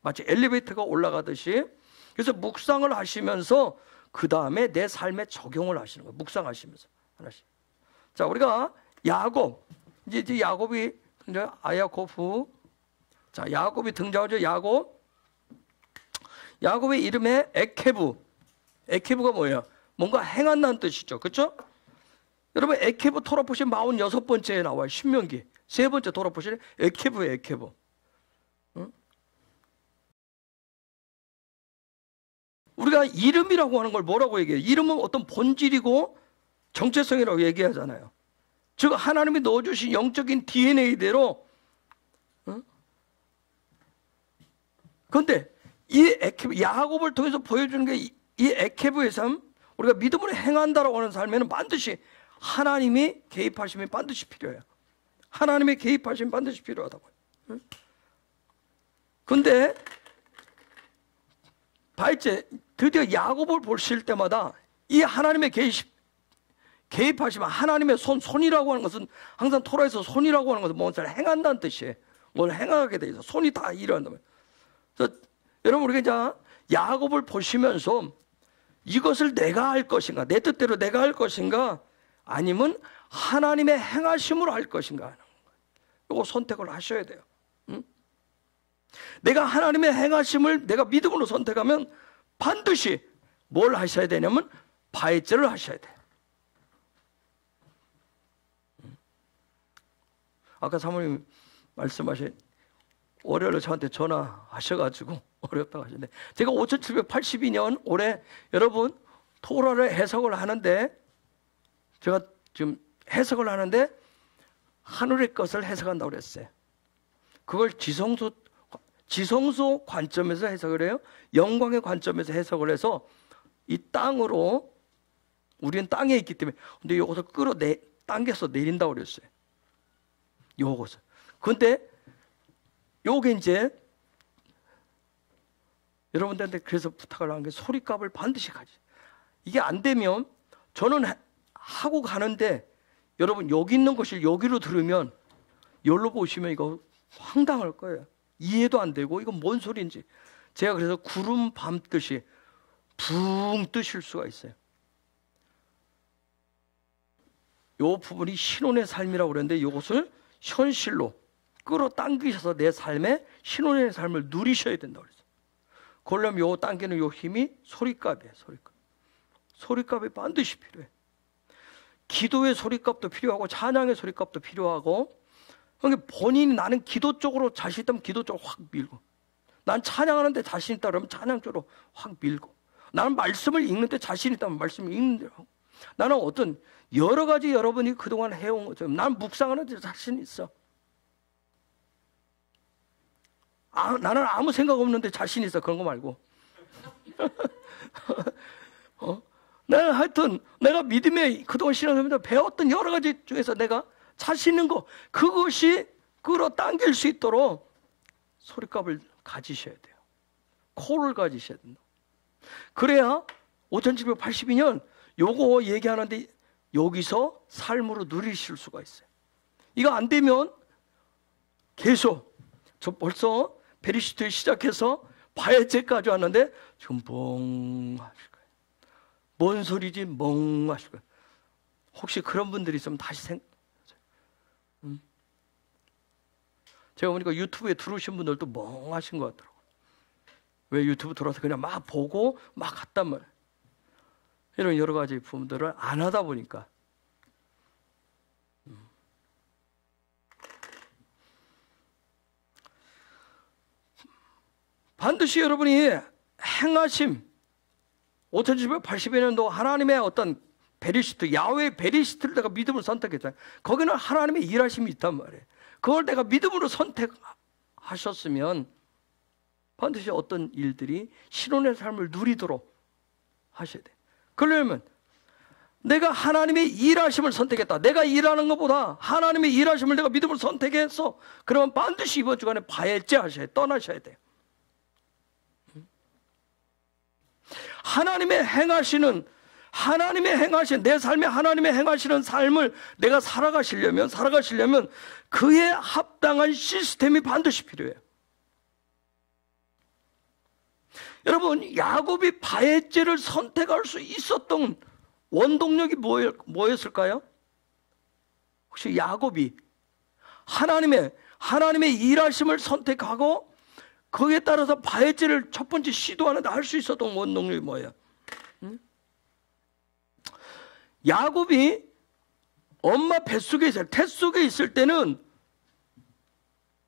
마치 엘리베이터가 올라가듯이. 그래서 묵상을 하시면서 그 다음에 내 삶에 적용을 하시는 거예요. 묵상하시면서 하나씩. 자, 우리가 야곱, 이제 야곱이 아야코프. 자, 야곱이 등장하죠. 야곱의 이름에 에케브가 뭐예요? 뭔가 행한다는 뜻이죠. 그렇죠? 여러분 에케브 돌아보시면 46번째에 나와요. 신명기. 세 번째 돌아보시면 에케브예요. 에케브. 응? 우리가 이름이라고 하는 걸 뭐라고 얘기해요? 이름은 어떤 본질이고 정체성이라고 얘기하잖아요. 즉 하나님이 넣어주신 영적인 DNA대로. 그런데 이 에케브, 야곱을 통해서 보여주는 게 이 에케브의 삶, 우리가 믿음으로 행한다라고 하는 삶에는 반드시 하나님이 개입하심이 반드시 필요해요. 하나님의 개입하심이 반드시 필요하다고요. 그런데 발제 드디어 야곱을 보실 때마다 이 하나님의 개입하시면 하나님의 손이라고 하는 것은 항상 토라에서 손이라고 하는 것은 뭔가를 행한다는 뜻이에요. 뭘 행하게 돼 있어. 손이 다 일어난다면. 그래서 여러분 우리가 이제 야곱을 보시면서 이것을 내가 할 것인가, 내 뜻대로 내가 할 것인가, 아니면 하나님의 행하심으로 할 것인가 하는 거예요. 이거 선택을 하셔야 돼요. 내가 하나님의 행하심을 내가 믿음으로 선택하면 반드시 뭘 하셔야 되냐면 바해죄를 하셔야 돼. 아까 사모님 말씀하신 월요일에 저한테 전화하셔가지고 어렵다고 하셨는데, 제가 5782년 올해 여러분 토라를 해석을 하는데, 제가 지금 해석을 하는데 하늘의 것을 해석한다고 그랬어요. 그걸 지성소 관점에서 해석을 해요. 영광의 관점에서 해석을 해서 이 땅으로, 우리는 땅에 있기 때문에, 근데 이것을 당겨서 내린다고 그랬어요. 요것을. 근데 요게 이제 여러분들한테 그래서 부탁을 한 게 소리값을 반드시 가지. 이게 안 되면 저는 하고 가는데 여러분 여기 있는 것을 여기로 들으면 여기로 보시면 이거 황당할 거예요. 이해도 안 되고 이건 뭔 소리인지. 제가 그래서 구름 밤듯이 붕 뜨실 수가 있어요. 요 부분이 신혼의 삶이라고 그랬는데 이것을 현실로 끌어당기셔서 내 삶에 신혼의 삶을 누리셔야 된다고 그랬어요. 그러려면 요 당기는 요 힘이 소리값이에요. 소리값이 반드시 필요해. 기도의 소리값도 필요하고 찬양의 소리값도 필요하고, 그러니까 본인이 나는 기도 쪽으로 자신 있다면 기도 쪽으로 확 밀고, 난 찬양하는데 자신 있다 그러면 찬양 쪽으로 확 밀고, 나는 말씀을 읽는데 자신 있다면 말씀을 읽는 대로 하고, 나는 어떤 여러 가지 여러분이 그동안 해온 것처럼 난 묵상하는데 자신 있어. 나는 아무 생각 없는데 자신 있어. 그런 거 말고. 나는 하여튼 내가 믿음에 그동안 신앙하면서 배웠던 여러 가지 중에서 내가 자신 있는 거, 그것이 끌어당길 수 있도록 소리값을 가지셔야 돼요. 코를 가지셔야 된다. 그래야 5782년 요거 얘기하는데 여기서 삶으로 누리실 수가 있어요. 이거 안 되면 계속, 저 벌써 베리시트에 시작해서 바해죄까지 왔는데 지금 멍 하실 거예요. 뭔 소리지? 멍 하실 거예요. 혹시 그런 분들이 있으면 다시 제가 보니까 유튜브에 들어오신 분들도 멍하신 것 같더라고요. 왜 유튜브 들어와서 그냥 막 보고 막 갔단 말이에요. 이런 여러 가지 부분들을 안 하다 보니까. 반드시 여러분이 행하심, 5780년도 하나님의 어떤 베리시트, 야훼 베리시트를 내가 믿음으로 선택했잖아요. 거기는 하나님의 일하심이 있단 말이에요. 그걸 내가 믿음으로 선택하셨으면 반드시 어떤 일들이 신혼의 삶을 누리도록 하셔야 돼요. 그러려면 내가 하나님의 일하심을 선택했다. 내가 일하는 것보다 하나님의 일하심을 내가 믿음으로 선택해서, 그러면 반드시 이번 주간에 바해죄 하셔야 돼요. 떠나셔야 돼요. 하나님의 행하시는 내 삶에 하나님의 행하시는 삶을 내가 살아가시려면 그에 합당한 시스템이 반드시 필요해요. 여러분, 야곱이 바해죄를 선택할 수 있었던 원동력이 뭐였을까요? 혹시 야곱이 하나님의 일하심을 선택하고 거기에 따라서 바해죄를 첫 번째 시도하는데 할 수 있었던 원동력이 뭐예요? 야곱이 엄마 뱃속에 있을 때는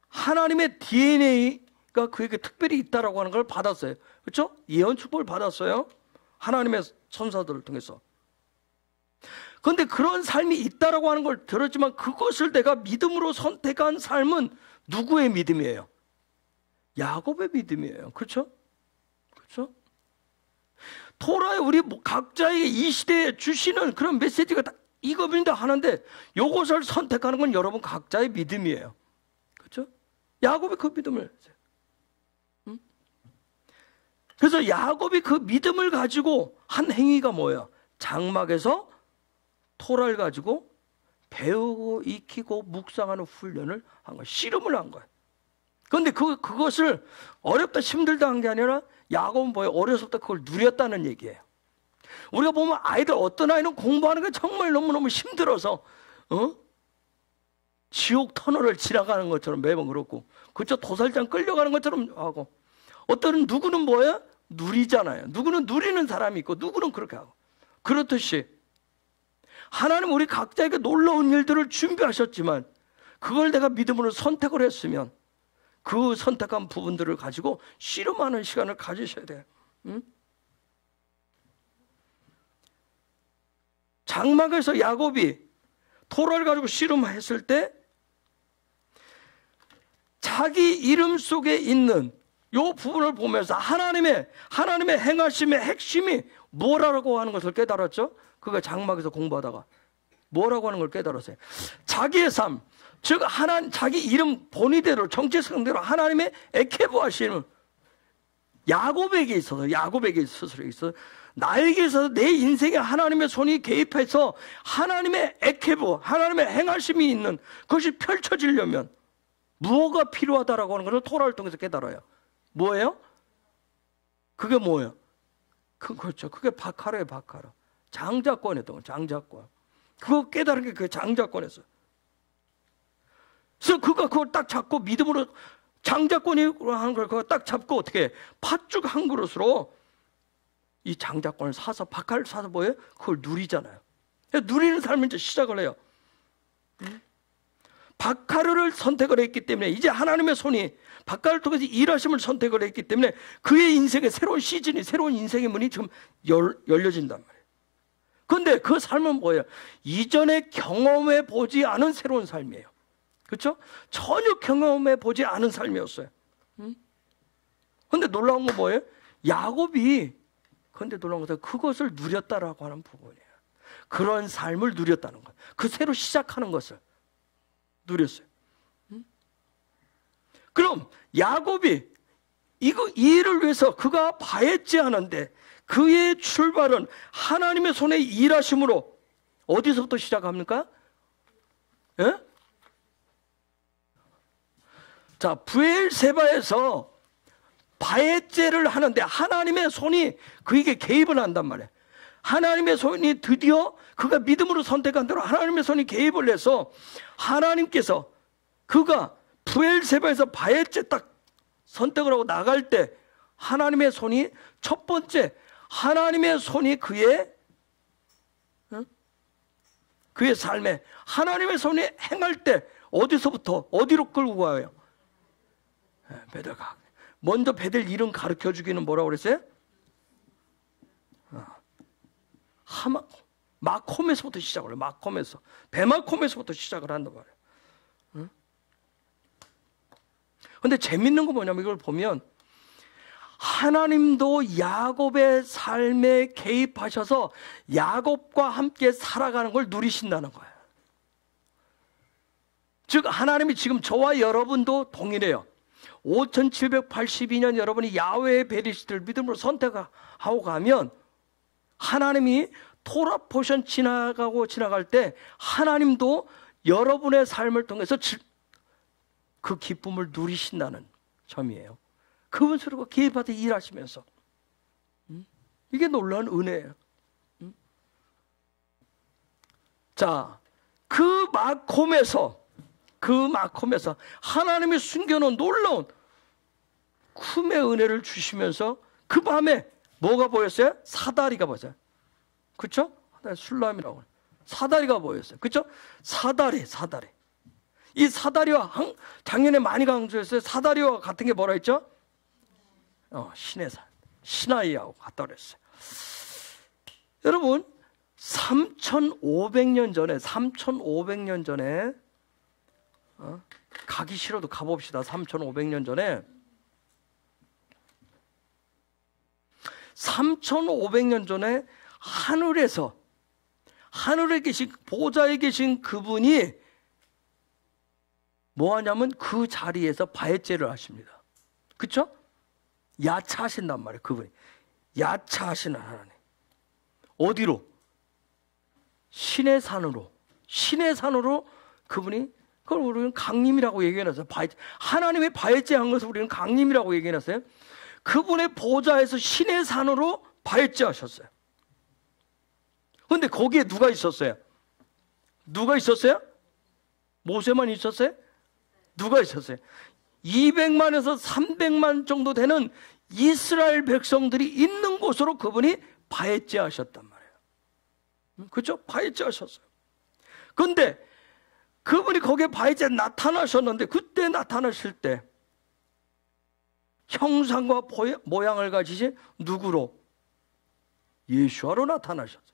하나님의 DNA가 그에게 특별히 있다라고 하는 걸 받았어요. 그렇죠? 예언 축복을 받았어요. 하나님의 천사들을 통해서. 그런데 그런 삶이 있다라고 하는 걸 들었지만 그것을 내가 믿음으로 선택한 삶은 누구의 믿음이에요? 야곱의 믿음이에요. 그렇죠? 그렇죠? 토라에 우리 각자에게 이 시대에 주시는 그런 메시지가 다 이겁니다 하는데 이것을 선택하는 건 여러분 각자의 믿음이에요. 그렇죠? 야곱이 그 믿음을 했어요. 그래서 야곱이 그 믿음을 가지고 한 행위가 뭐예요? 장막에서 토라를 가지고 배우고 익히고 묵상하는 훈련을 한 거예요. 씨름을 한 거예요. 그런데 그것을 어렵다 힘들다 한 게 아니라 야곱은 뭐예요? 어려서부터 그걸 누렸다는 얘기예요. 우리가 보면 어떤 아이는 공부하는 게 정말 너무너무 힘들어서 지옥 터널을 지나가는 것처럼 매번 그렇고, 그쵸? 도살장 끌려가는 것처럼 하고, 어떤 누구는 뭐예요? 누리잖아요. 누구는 누리는 사람이 있고 누구는 그렇게 하고. 그렇듯이 하나님 우리 각자에게 놀라운 일들을 준비하셨지만 그걸 내가 믿음으로 선택을 했으면 그 선택한 부분들을 가지고 씨름하는 시간을 가지셔야 돼요. 응? 장막에서 야곱이 토라를 가지고 씨름했을 때 자기 이름 속에 있는 이 부분을 보면서 하나님의 행하심의 핵심이 뭐라고 하는 것을 깨달았죠? 그가 장막에서 공부하다가 뭐라고 하는 걸 깨달았어요. 자기의 삶, 즉 자기 이름 본의대로 정체성대로 하나님의 에케브하심을 야곱에게 있어서 나에게 있어서 내 인생에 하나님의 손이 개입해서 하나님의 에케브, 하나님의 행하심이 있는 그것이 펼쳐지려면 무엇가 필요하다라고 하는 것을 토라를 통해서 깨달아요. 뭐예요? 그게 뭐예요? 그렇죠. 그게 바카라예요, 바카라. 장자권이었던 거, 장자권. 그거 깨달은 게 그 장자권에서. 그래서 그걸 딱 잡고 믿음으로 장자권이라고 하는 걸 그거 딱 잡고 어떻게 팥죽 한 그릇으로 이 장자권을 사서 바카를 사서 뭐예요? 그걸 누리잖아요. 누리는 삶을 이제 시작을 해요. 바카르를 선택을 했기 때문에 이제 하나님의 손이 바카를 통해서 일하심을 선택을 했기 때문에 그의 인생에 새로운 시즌이, 새로운 인생의 문이 지금 열려진단 말이에요. 그런데 그 삶은 뭐예요? 이전에 경험해 보지 않은 새로운 삶이에요. 그렇죠? 전혀 경험해 보지 않은 삶이었어요. 그런데 놀라운 건 뭐예요? 야곱이 그런데 놀라운 것은 그것을 누렸다라고 하는 부분이에요. 그런 삶을 누렸다는 것. 그 새로 시작하는 것을 누렸어요. 그럼 야곱이 이 일을 위해서 그가 바했지 않은데 그의 출발은 하나님의 손에 일하심으로 어디서부터 시작합니까? 예? 자, 브엘세바에서 바헷제를 하는데 하나님의 손이 그에게 개입을 한단 말이에요. 하나님의 손이 드디어 그가 믿음으로 선택한 대로 하나님의 손이 개입을 해서 하나님께서 그가 브엘세바에서 바헷제 딱 선택을 하고 나갈 때 하나님의 손이 첫 번째 하나님의 손이 그의 삶에 하나님의 손이 행할 때 어디서부터 어디로 끌고 가요? 베델가. 먼저 베델 이름 가르쳐 주기는 뭐라고 그랬어요? 마콤에서부터 시작을 해요. 마콤에서 베마콤에서부터 시작을 한단 말이에요. 그런데 재밌는 거 뭐냐면 이걸 보면 하나님도 야곱의 삶에 개입하셔서 야곱과 함께 살아가는 걸 누리신다는 거예요. 즉 하나님이 지금 저와 여러분도 동일해요. 5782년 여러분이 야훼의 베리시트를 믿음으로 선택하고 가면 하나님이 토라 포션 지나갈 때 하나님도 여러분의 삶을 통해서 그 기쁨을 누리신다는 점이에요. 그분 스스로 개입하여 일하시면서 이게 놀라운 은혜예요. 자, 그 마콤에서 하나님이 숨겨놓은 놀라운 쿰의 은혜를 주시면서 그 밤에 뭐가 보였어요? 사다리가 보였어요. 그렇죠? 술람이라고 사다리가 보였어요. 그렇죠? 사다리. 이 사다리와 작년에 많이 강조했어요. 사다리와 같은 게 뭐라 했죠? 신의 산, 시나이하고 같다 그랬어요. 여러분 3,500년 전에 가기 싫어도 가봅시다. 3,500년 전에 3,500년 전에 하늘에 계신 보좌에 계신 그분이 뭐 하냐면 그 자리에서 바헷제를 하십니다. 그렇죠? 야차하신단 말이에요. 그분이 야차하시는 하나님. 어디로? 신의 산으로 그분이 그걸 우리는 강림이라고 얘기해놨어요. 하나님의 바헷제 한 것을 우리는 강림이라고 얘기해놨어요. 그분의 보좌에서 신의 산으로 바헷제 하셨어요. 그런데 거기에 누가 있었어요? 모세만 있었어요? 누가 있었어요? 200만에서 300만 정도 되는 이스라엘 백성들이 있는 곳으로 그분이 바했제 하셨단 말이에요. 그렇죠? 바했제 하셨어요. 그런데 그분이 거기에 바했제 나타나셨는데, 그때 나타나실 때 형상과 모양을 가지신 누구로? 예수아로 나타나셨어요.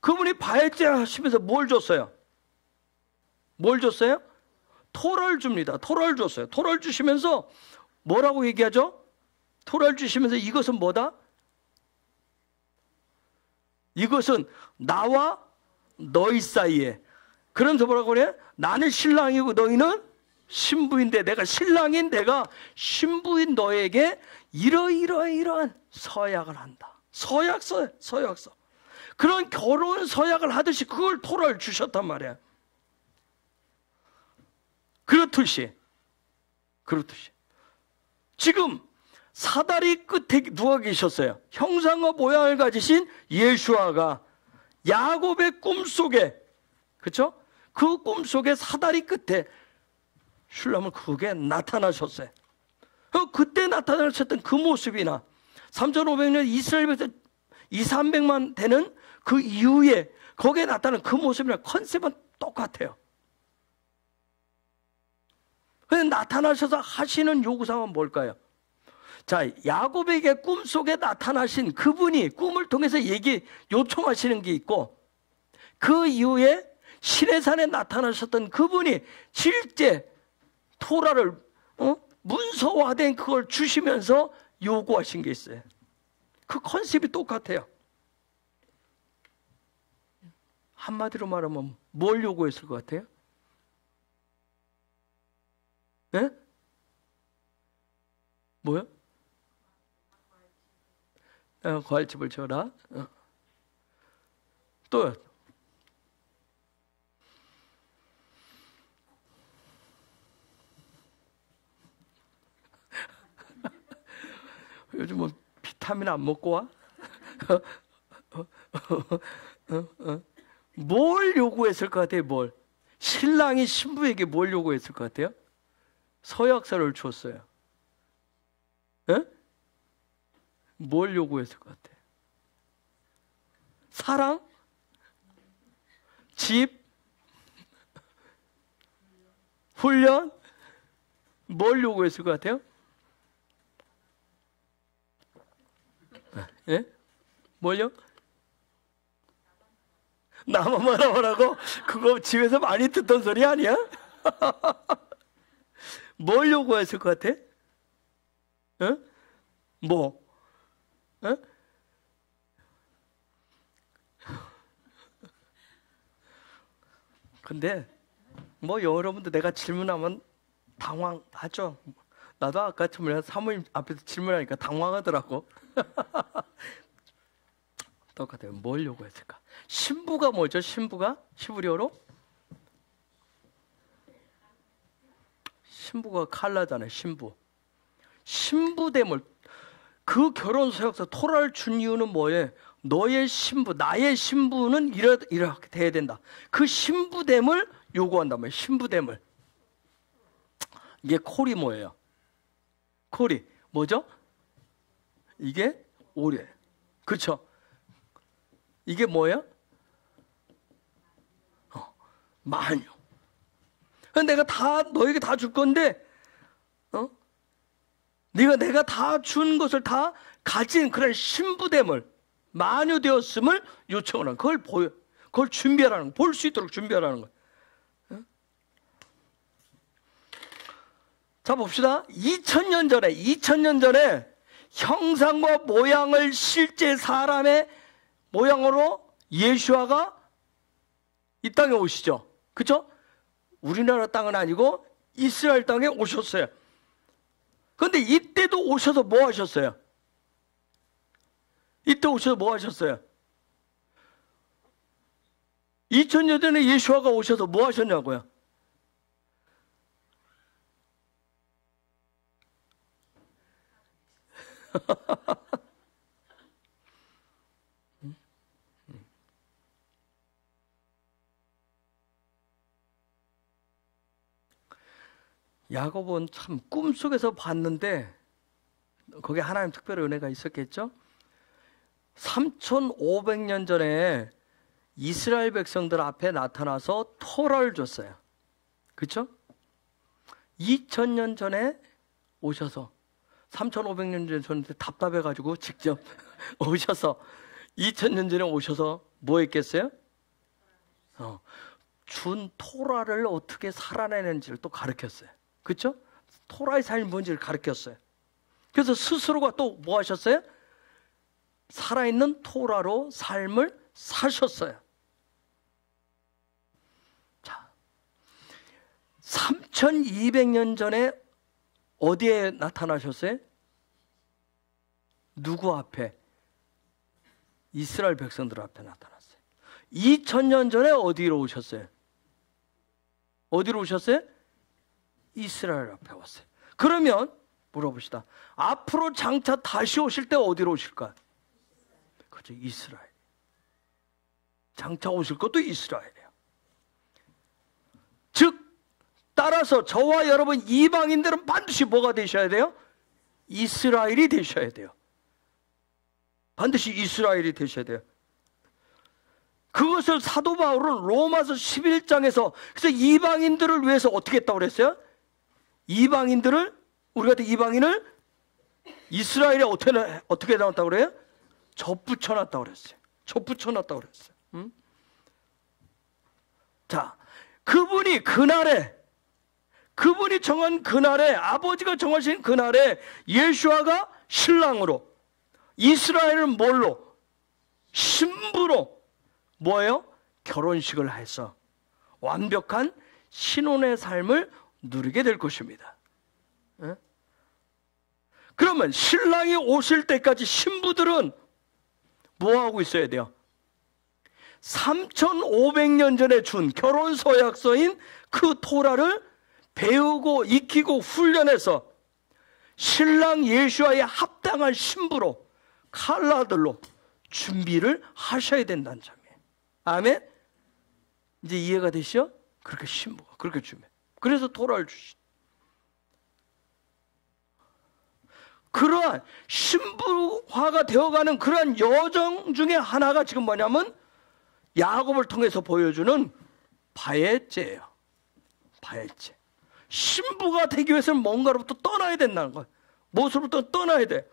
그분이 바했제 하시면서 뭘 줬어요? 뭘 줬어요? 토라를 줍니다. 토라를 줬어요. 토라를 주시면서 뭐라고 얘기하죠? 토라를 주시면서 이것은 뭐다? 이것은 나와 너희 사이에. 그러면서 뭐라고 그래? 나는 신랑이고 너희는 신부인데, 내가 신랑인 내가 신부인 너에게 이러이러이러한 서약을 한다. 서약서예요. 서약서. 그런 결혼 서약을 하듯이 그걸 토라를 주셨단 말이에요. 그렇듯이 지금 사다리 끝에 누가 계셨어요? 형상과 모양을 가지신 예수아가 야곱의 꿈속에, 그렇죠? 그 꿈속에 사다리 끝에 슐람을 그게 나타나셨어요. 그때 나타나셨던 그 모습이나 3,500년 이스라엘 백성 200~300만 되는 그 이후에 거기에 나타나는 그 모습이나 컨셉은 똑같아요. 나타나셔서 하시는 요구사항은 뭘까요? 자, 야곱에게 꿈속에 나타나신 그분이 꿈을 통해서 요청하시는 게 있고, 그 이후에 시내산에 나타나셨던 그분이 실제 토라를 문서화된 그걸 주시면서 요구하신 게 있어요. 그 컨셉이 똑같아요. 한마디로 말하면 뭘 요구했을 것 같아요? 네? 뭐요? 과일집을 줘라. 또요. 요즘 뭐 비타민 안 먹고 와? 뭘 요구했을 것 같아요? 뭘? 신랑이 신부에게 뭘 요구했을 것 같아요? 서약서를 줬어요. 에? 뭘 요구했을 것 같아요? 사랑? 집? 훈련? 뭘 요구했을 것 같아요? 예? 뭘요? 나만 말하라고? 그거 집에서 많이 듣던 소리 아니야? 뭘 요구했을 것 같아? 어? 뭐? 어? 근데 뭐 여러분들 내가 질문하면 당황하죠. 나도 아까 처음에 사모님 앞에서 질문하니까 당황하더라고. 똑같아요. 뭘 요구했을까? 신부가 뭐죠? 신부가? 히브리어로? 신부가 칼라잖아요. 신부. 신부됨을, 그 결혼 서약서 토라를 준 이유는 뭐예요? 너의 신부, 나의 신부는 이렇게 돼야 된다. 그 신부됨을 요구한단 말이에요. 신부됨을. 이게 콜이 뭐예요? 콜이 뭐죠? 이게 오래. 그렇죠? 이게 뭐예요? 마녀. 내가 다 너에게 다 줄 건데, 내가 다 준 것을 다 가진 그런 신부됨을, 마녀 되었음을 요청을 하는, 그걸 준비하라는 거, 볼 수 있도록 준비하라는 거. 자, 봅시다. 2000년 전에 형상과 모양을 실제 사람의 모양으로 예수아가 이 땅에 오시죠. 그렇죠? 우리나라 땅은 아니고 이스라엘 땅에 오셨어요. 그런데 이때도 오셔서 뭐 하셨어요? 이때 오셔서 뭐 하셨어요? 2000년 전에 예수아가 오셔서 뭐 하셨냐고요? 야곱은 참 꿈속에서 봤는데 거기에 하나님 특별한 은혜가 있었겠죠? 3,500년 전에 이스라엘 백성들 앞에 나타나서 토라를 줬어요. 그렇죠? 2000년 전에 오셔서 3,500년 전에 답답해가지고 직접 오셔서 2000년 전에 오셔서 뭐 했겠어요? 준 토라를 어떻게 살아내는지를 또 가르쳤어요. 그렇죠? 토라의 삶이 뭔지를 가르쳤어요. 그래서 스스로가 또 뭐 하셨어요? 살아있는 토라로 삶을 사셨어요. 자, 3200년 전에 어디에 나타나셨어요? 누구 앞에? 이스라엘 백성들 앞에 나타났어요. 2000년 전에 어디로 오셨어요? 어디로 오셨어요? 이스라엘 앞에 왔어요. 그러면 물어봅시다. 앞으로 장차 다시 오실 때 어디로 오실까? 그렇죠, 이스라엘. 장차 오실 것도 이스라엘이에요. 즉 따라서 저와 여러분 이방인들은 반드시 뭐가 되셔야 돼요? 이스라엘이 되셔야 돼요. 반드시 이스라엘이 되셔야 돼요. 그것을 사도 바울은 로마서 11장에서 그래서 이방인들을 위해서 어떻게 했다고 그랬어요? 이방인들을, 우리 같은 이방인을 이스라엘에 어떻게 해놨다고 그래요? 접붙여놨다고 그랬어요. 접붙여놨다고 그랬어요. 자, 그분이 정한 그날에, 아버지가 정하신 그날에 예수아가 신랑으로, 이스라엘은 뭘로? 신부로 뭐예요? 결혼식을 해서 완벽한 신혼의 삶을 누리게 될 것입니다. 예? 그러면 신랑이 오실 때까지 신부들은 뭐 하고 있어야 돼요? 3,500년 전에 준 결혼 서약서인 그 토라를 배우고 익히고 훈련해서 신랑 예수와의 합당한 신부로, 칼라들로 준비를 하셔야 된다는 점이에요. 아멘? 이제 이해가 되시죠? 그렇게 신부가 그렇게 준비. 그래서 토라를 주시. 그러한 신부화가 되어가는 그러한 여정 중에 하나가 지금 뭐냐면 야곱을 통해서 보여주는 바예죄예요. 바예죄. 신부가 되기 위해서는 뭔가로부터 떠나야 된다는 거예요. 무엇으로부터 떠나야 돼.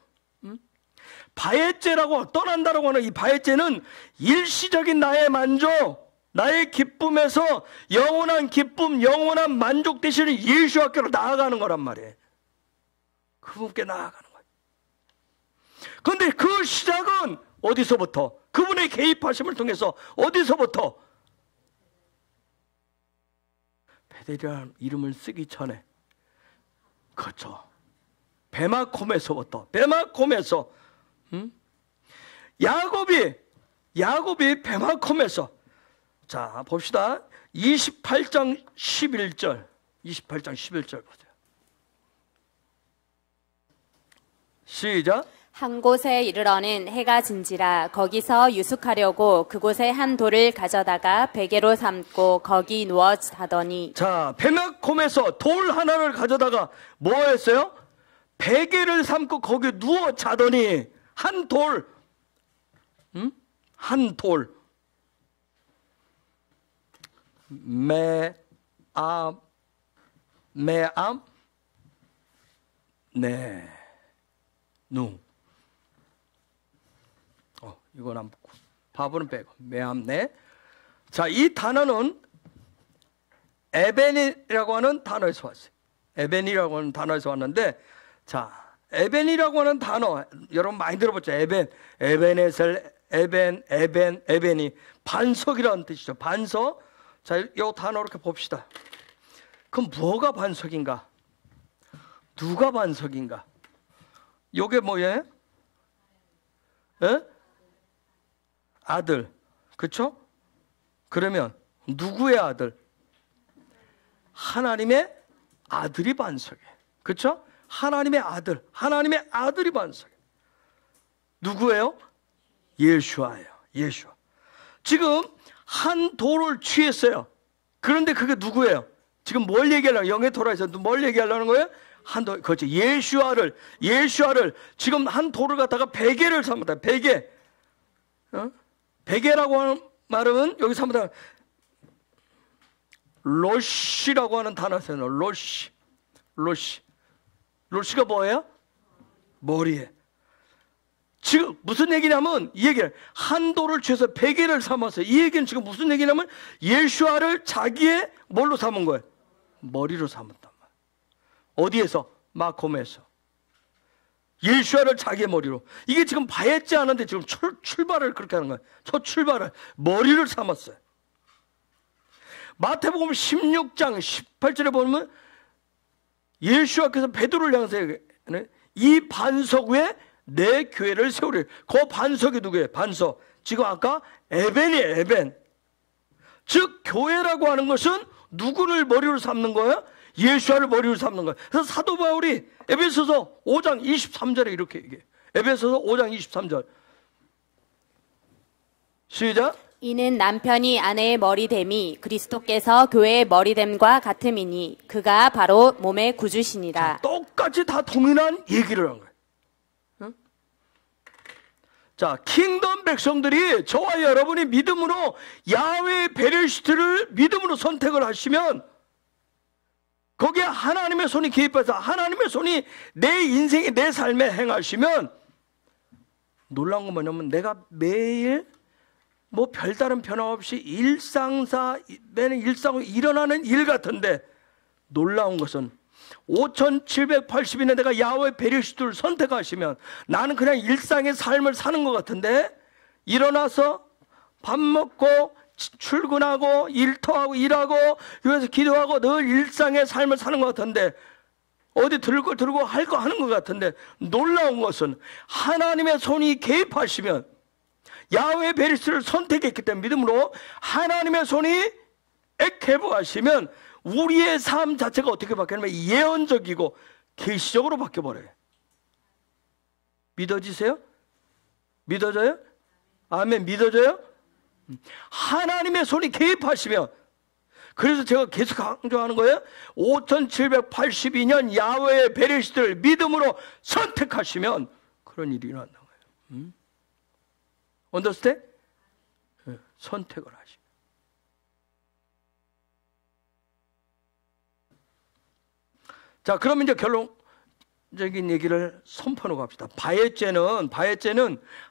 바예죄라고 떠난다라고 하는 이 바예죄는 일시적인 나의 만족, 나의 기쁨에서 영원한 기쁨, 영원한 만족 되시는 예수 앞으로 나아가는 거란 말이에요. 그분께 나아가는 거예요. 그런데 그 시작은 어디서부터? 그분의 개입하심을 통해서 어디서부터? 베델이라는 이름을 쓰기 전에, 그렇죠, 베마콤에서부터, 베마콤에서 야곱이 베마콤에서, 자 봅시다. 28장 11절 28장 11절 보세요. 시작. 한 곳에 이르러는 해가 진지라 거기서 유숙하려고 그곳에 한 돌을 가져다가 베개로 삼고 거기 누워 자더니. 자, 베마콤에서 돌 하나를 가져다가 뭐 했어요? 베개를 삼고 거기 누워 자더니, 한 돌, 한 돌. 메암, 네, 누. 이건 안 붙고 바보는 빼고 메암네. 자, 이 단어는 에벤이라고 하는 단어에서 왔어요. 에벤이라고 하는 단어에서 왔는데, 자, 에벤이라고 하는 단어 여러분 많이 들어봤죠? 에벤에셀, 에벤이 반석이라는 뜻이죠. 반석. 자, 이 단어 이렇게 봅시다. 그럼 뭐가 반석인가? 누가 반석인가? 요게 뭐예요? 에? 아들. 그렇죠? 그러면 누구의 아들? 하나님의 아들이 반석이에요. 그렇죠? 하나님의 아들, 하나님의 아들이 반석이에요. 누구예요? 예수아예요. 예수아. 지금 한 돌을 취했어요. 그런데 그게 누구예요? 지금 뭘 얘기하려고, 영의 토라에서 뭘 얘기하려는 거예요? 한 돌, 그렇죠. 예수아를 지금 한 돌을 갖다가 베개를 삼았다. 베개. 베개라고 하는 말은 여기 삼았다. 로시라고 하는 단어가 있어요. 로시가 뭐예요? 머리에. 지금 무슨 얘기냐면, 이 얘기를 한 돌을 취해서 베개를 삼았어요. 이 얘기는 지금 무슨 얘기냐면, 예수아를 자기의 뭘로 삼은 거예요? 머리로 삼았단 말이에요. 어디에서? 마콤에서. 예수아를 자기의 머리로. 이게 지금 바했지 않은데 지금 출발을 그렇게 하는 거예요. 첫 출발을 머리를 삼았어요. 마태복음 16장 18절에 보면 예수께서 베드로를 향해서 이 반석 위에 내 교회를 세우리. 그 반석이 누구예요? 반석. 지금 아까 에벤이에요. 에벤. 즉 교회라고 하는 것은 누구를 머리로 삼는 거예요? 예수를 머리로 삼는 거예요. 그래서 사도 바울이 에베소서 5장 23절에 이렇게 얘기해요. 에베소서 5장 23절. 시작. 이는 남편이 아내의 머리됨이 그리스도께서 교회의 머리됨과 같음이니 그가 바로 몸의 구주시니라. 자, 똑같이 다 동일한 얘기를 한 거예요. 응? 자, 킹덤 백성들이 저와 여러분이 믿음으로 야훼 베레시트를 믿음으로 선택을 하시면 거기에 하나님의 손이 개입해서 하나님의 손이 내 인생에 내 삶에 행하시면 놀라운 건 뭐냐면 내가 매일 뭐 별다른 변화 없이 일상의 일어나는 일 같은데 놀라운 것은 5780인에 내가 야훼 베레시트를 선택하시면 나는 그냥 일상의 삶을 사는 것 같은데 일어나서 밥 먹고 출근하고 일터하고 일하고 여기서 기도하고 늘 일상의 삶을 사는 것 같은데 어디 들고 할 거 하는 것 같은데 놀라운 것은 하나님의 손이 개입하시면 야훼 베레시트를 선택했기 때문에 믿음으로 하나님의 손이 액해부하시면 우리의 삶 자체가 어떻게 바뀌냐면 예언적이고 계시적으로 바뀌어버려요. 믿어지세요? 믿어져요? 아멘. 믿어져요? 하나님의 손이 개입하시면 그래서 제가 계속 강조하는 거예요. 5782년 야훼 베레시트를 믿음으로 선택하시면 그런 일이 일어난다는 거예요. 언더스탠드? 선택을 하시면. 자, 그럼 이제 결론적인 얘기를 선포하고 갑시다. 바헷죄는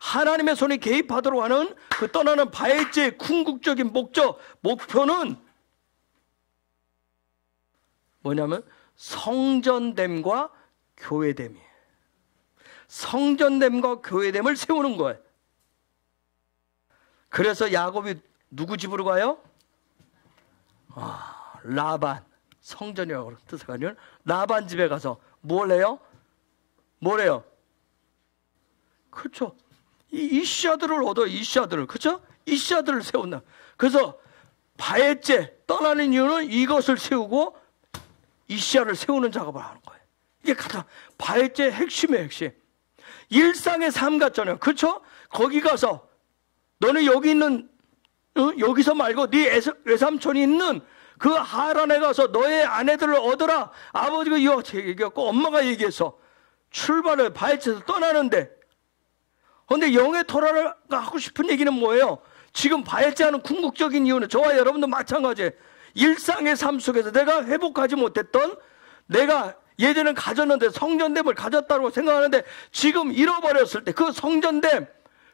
하나님의 손이 개입하도록 하는 그 떠나는 바헷죄의 궁극적인 목표는 뭐냐면 성전됨과 교회됨이에요. 성전됨과 교회됨을 세우는 거예요. 그래서 야곱이 누구 집으로 가요? 라반. 성전이라고 뜻을 가지고 라반 집에 가서 뭘 해요? 뭐래요? 그렇죠. 이 이씨아들을 얻어요. 이씨아들을. 그렇죠? 이씨아들을 세운다. 그래서 바헷죄 떠나는 이유는 이것을 세우고 이씨아를 세우는 작업을 하는 거예요. 이게 가장 바헷죄의 핵심이에요. 핵심. 일상의 삶 같잖아요. 그렇죠? 거기 가서 너는 여기 있는 여기서 말고 네 외삼촌이 있는 그 하란에 가서 너의 아내들을 얻어라. 아버지가 이렇게 얘기했고 엄마가 얘기해서 출발을 바헷죄에서 떠나는데 그런데 영의 토라가 하고 싶은 얘기는 뭐예요? 지금 바헷죄하는 궁극적인 이유는 저와 여러분도 마찬가지예요. 일상의 삶 속에서 내가 회복하지 못했던 내가 예전에 가졌는데 성전됨을 가졌다고 생각하는데 지금 잃어버렸을 때 그 성전됨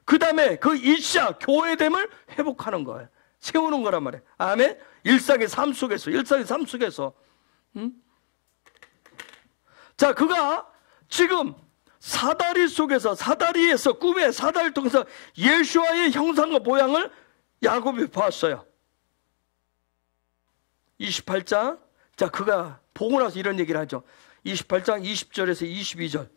그 다음에 그 이씨아 교회됨을 회복하는 거예요. 세우는 거란 말이에요. 아멘. 일상의 삶 속에서 자, 그가 지금 사다리에서 꿈의 사다리를 통해서 예수와의 형상과 모양을 야곱이 봤어요. 28장. 자, 그가 보고 나서 이런 얘기를 하죠. 28장 20절에서 22절.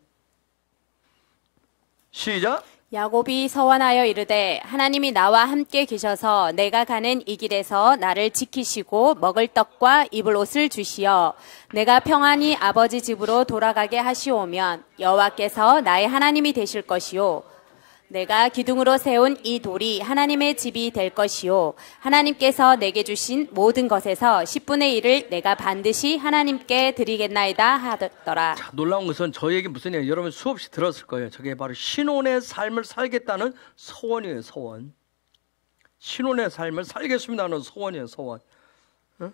시작. 야곱이 서원하여 이르되 하나님이 나와 함께 계셔서 내가 가는 이 길에서 나를 지키시고 먹을 떡과 입을 옷을 주시어 내가 평안히 아버지 집으로 돌아가게 하시오면 여호와께서 나의 하나님이 되실 것이요 내가 기둥으로 세운 이 돌이 하나님의 집이 될 것이요 하나님께서 내게 주신 모든 것에서 10분의 1을 내가 반드시 하나님께 드리겠나이다 하더라. 자, 놀라운 것은 저에게 무슨 얘기, 여러분 수없이 들었을 거예요. 저게 바로 신혼의 삶을 살겠다는 소원이에요. 소원. 신혼의 삶을 살겠습니다 하는 소원이에요. 소원. 응?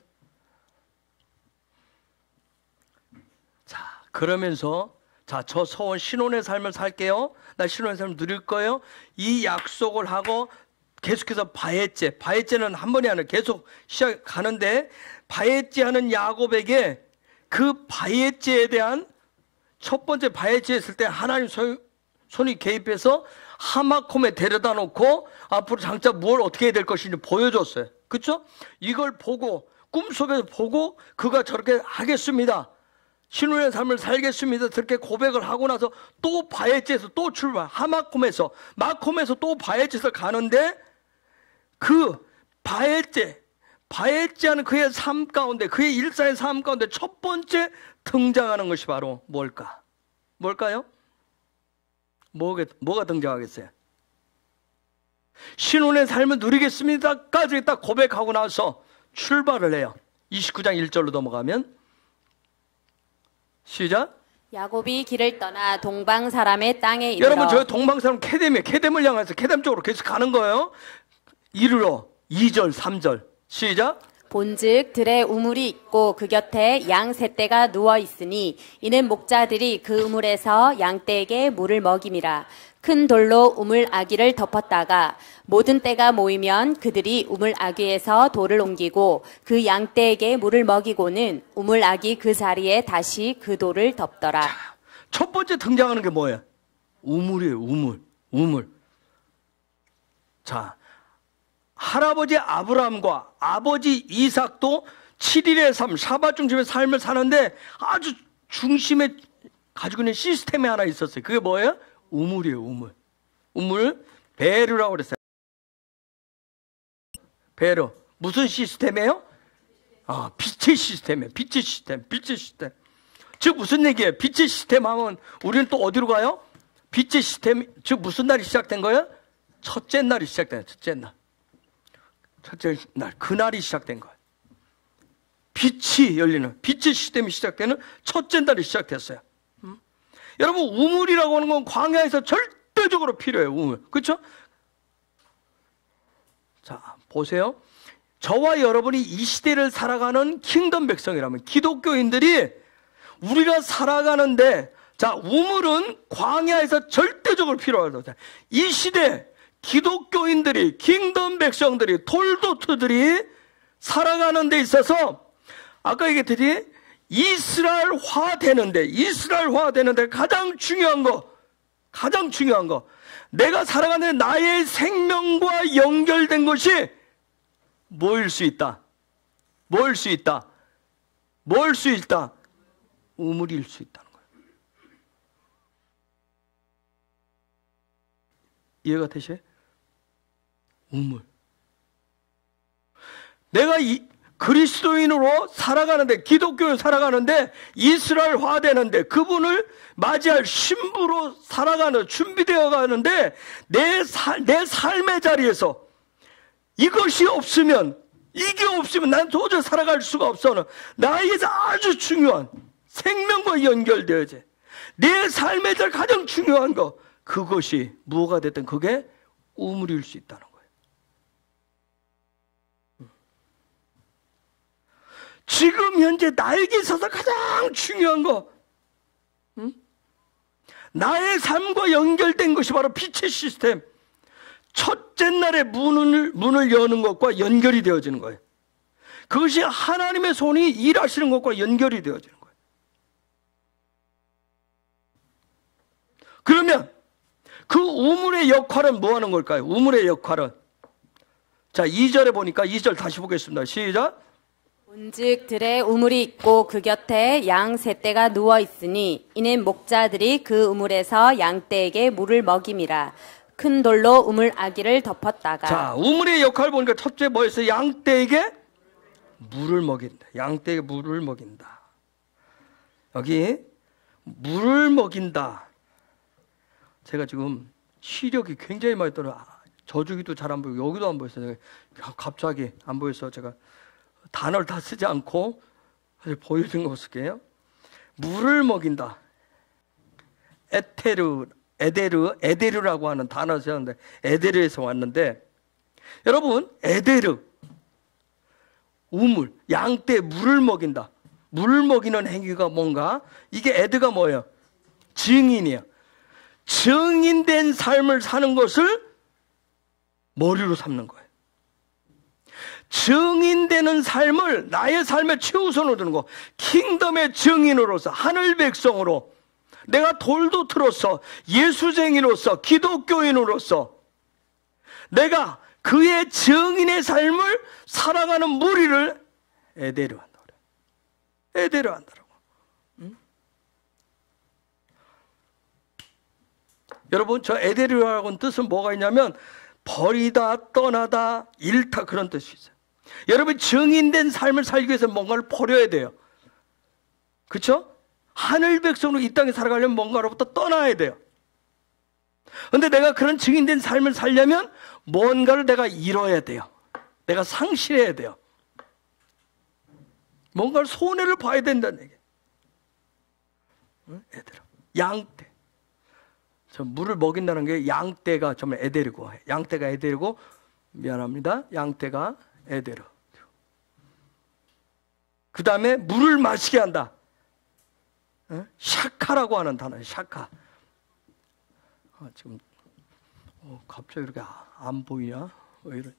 자, 그러면서 자, 저 소원 신혼의 삶을 살게요. 나 신혼의 삶을 누릴 거예요. 이 약속을 하고 계속해서 바에제는 한 번이 아니라 계속 시작하는데, 바에제하는 야곱에게 그 바에제에 대한 첫 번째 바에제 했을 때 하나님 손이 개입해서 하마콤에 데려다 놓고 앞으로 장차 뭘 어떻게 해야 될 것인지 보여줬어요. 그렇죠? 이걸 보고 꿈속에서 보고 그가 저렇게 하겠습니다, 신혼의 삶을 살겠습니다, 그렇게 고백을 하고 나서 또 바에제에서 또 출발, 하마콤에서 마콤에서 또 바에제에서 가는데, 그 바에제하는 그의 삶 가운데, 그의 일상의 삶 가운데 첫 번째 등장하는 것이 바로 뭘까요? 뭐가 등장하겠어요? 신혼의 삶을 누리겠습니다까지 딱 고백하고 나서 출발을 해요. 29장 1절로 넘어가면 시작. 야곱이 길을 떠나 동방 사람의 땅에 이르러. 여러분, 저 동방 사람 케뎀을 향해서 케뎀 쪽으로 계속 가는 거예요. 이르러 2절 3절 시작. 본즉 들에 우물이 있고 그 곁에 양 세 떼가 누워 있으니 이는 목자들이 그 우물에서 양 떼에게 물을 먹임이라. 큰 돌로 우물 아귀를 덮었다가 모든 떼가 모이면 그들이 우물 아귀에서 돌을 옮기고 그 양 떼에게 물을 먹이고는 우물 아귀 그 자리에 다시 그 돌을 덮더라. 첫 번째 등장하는 게 뭐예요? 우물이에요. 우물. 자, 할아버지 아브라함과 아버지 이삭도 7일의 삶, 샤밧 중심의 삶을 사는데 아주 중심에 가지고 있는 시스템이 하나 있었어요. 그게 뭐예요? 우물이에요. 우물. 베르라고 그랬어요. 베르. 무슨 시스템이에요? 빛의 시스템이에요. 빛의 시스템. 즉 무슨 얘기예요? 빛의 시스템 하면 우리는 또 어디로 가요? 빛의 시스템, 즉 무슨 날이 시작된 거예요? 첫째 날이 시작된 거예요. 첫째 날, 그날이 시작된 거예요. 빛이 열리는, 빛의 시스템이 시작되는 첫째 날이 시작됐어요. 여러분, 우물이라고 하는 건 광야에서 절대적으로 필요해요. 우물. 그렇죠? 자, 보세요. 저와 여러분이 이 시대를 살아가는 킹덤 백성이라면, 기독교인들이 우리가 살아가는데, 자, 우물은 광야에서 절대적으로 필요하다. 이 시대 기독교인들이, 킹덤 백성들이, 톨도트들이 살아가는 데 있어서 아까 얘기했듯이 이스라엘화 되는데 가장 중요한 거, 내가 살아가는 나의 생명과 연결된 것이 뭐일 수 있다? 우물일 수 있다는 거예요. 이해가 되세요? 우물. 내가 그리스도인으로 살아가는데, 기독교로 살아가는데, 이스라엘화 되는데, 그분을 맞이할 신부로 살아가는, 준비되어 가는데, 내 삶의 자리에서 이게 없으면 난 도저히 살아갈 수가 없어. 나에게서 아주 중요한 생명과 연결되어져. 내 삶의 자리 가장 중요한 거, 그것이 무엇가 됐든 그게 우물일 수 있다는 거예요. 지금 현재 나에게 있어서 가장 중요한 거, 나의 삶과 연결된 것이 바로 빛의 시스템, 첫째 날에 문을 여는 것과 연결이 되어지는 거예요. 그것이 하나님의 손이 일하시는 것과 연결이 되어지는 거예요. 그러면 그 우물의 역할은 뭐 하는 걸까요? 우물의 역할은, 자, 2절에 보니까, 2절 다시 보겠습니다. 시작. 본즉 들에 우물이 있고 그 곁에 양 세 떼가 누워 있으니 이는 목자들이 그 우물에서 양 떼에게 물을 먹임이라. 큰 돌로 우물 아귀를 덮었다가. 자, 우물의 역할 보니까 첫째 뭐였어요? 양 떼에게 물을 먹인다. 양 떼에게 물을 먹인다. 여기 물을 먹인다. 제가 지금 시력이 굉장히 많이 떨어져. 저주기도 잘 안 보이고 여기도 안 보였어요. 갑자기 안 보여서 제가 단어를 다 쓰지 않고 사실 보여준 거 쓸게요. 물을 먹인다. 에데르라고 하는 단어를 쓰는데 에데르에서 왔는데, 여러분 에데르, 우물, 양떼 물을 먹인다. 물을 먹이는 행위가 뭔가? 이게 에드가 뭐예요? 증인이에요. 증인된 삶을 사는 것을 머리로 삼는 거예요. 증인되는 삶을 나의 삶의 최우선으로 두는 거. 킹덤의 증인으로서, 하늘 백성으로, 내가 돌도트로서, 예수쟁이로서, 기독교인으로서 내가 그의 증인의 삶을 살아가는 무리를 에데르 한다 그래요. 에데르 한다라고. 여러분, 저 에데르라고는 뜻은 뭐가 있냐면 버리다, 떠나다, 잃다, 그런 뜻이 있어요. 여러분, 증인된 삶을 살기 위해서 뭔가를 버려야 돼요. 그렇죠? 하늘 백성으로 이 땅에 살아가려면 뭔가로부터 떠나야 돼요. 그런데 내가 그런 증인된 삶을 살려면 뭔가를 내가 잃어야 돼요. 내가 상실해야 돼요. 뭔가를 손해를 봐야 된다는 얘기예요. 애들, 양떼. 저 물을 먹인다는 게 양떼가 정말 에데르고, 양떼가 에데르고, 미안합니다. 양떼가 에데르. 그 다음에 물을 마시게 한다. 샤카라고 하는 단어예요. 샤카. 지금 갑자기 이렇게 안 보이냐? 왜 이래?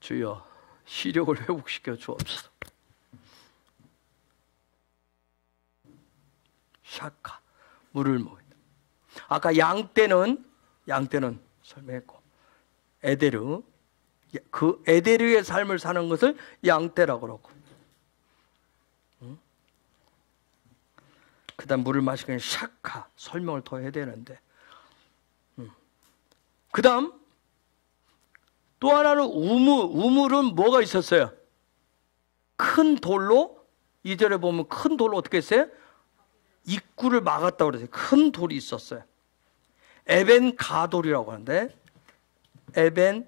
주여, 시력을 회복시켜 주옵소서. 샤카, 물을 먹인다. 아까 양떼는 설명했고, 에데르, 그 에데르의 삶을 사는 것을 양떼라고 그러고, 그 다음 물을 마시기는 샤카, 설명을 더 해야 되는데, 그 다음 또 하나는 우물은 뭐가 있었어요? 큰 돌로, 2절에 보면 큰 돌로 어떻게 했어요? 입구를 막았다고 그랬어요. 큰 돌이 있었어요. 에벤가돌이라고 하는데, 에벤가돌,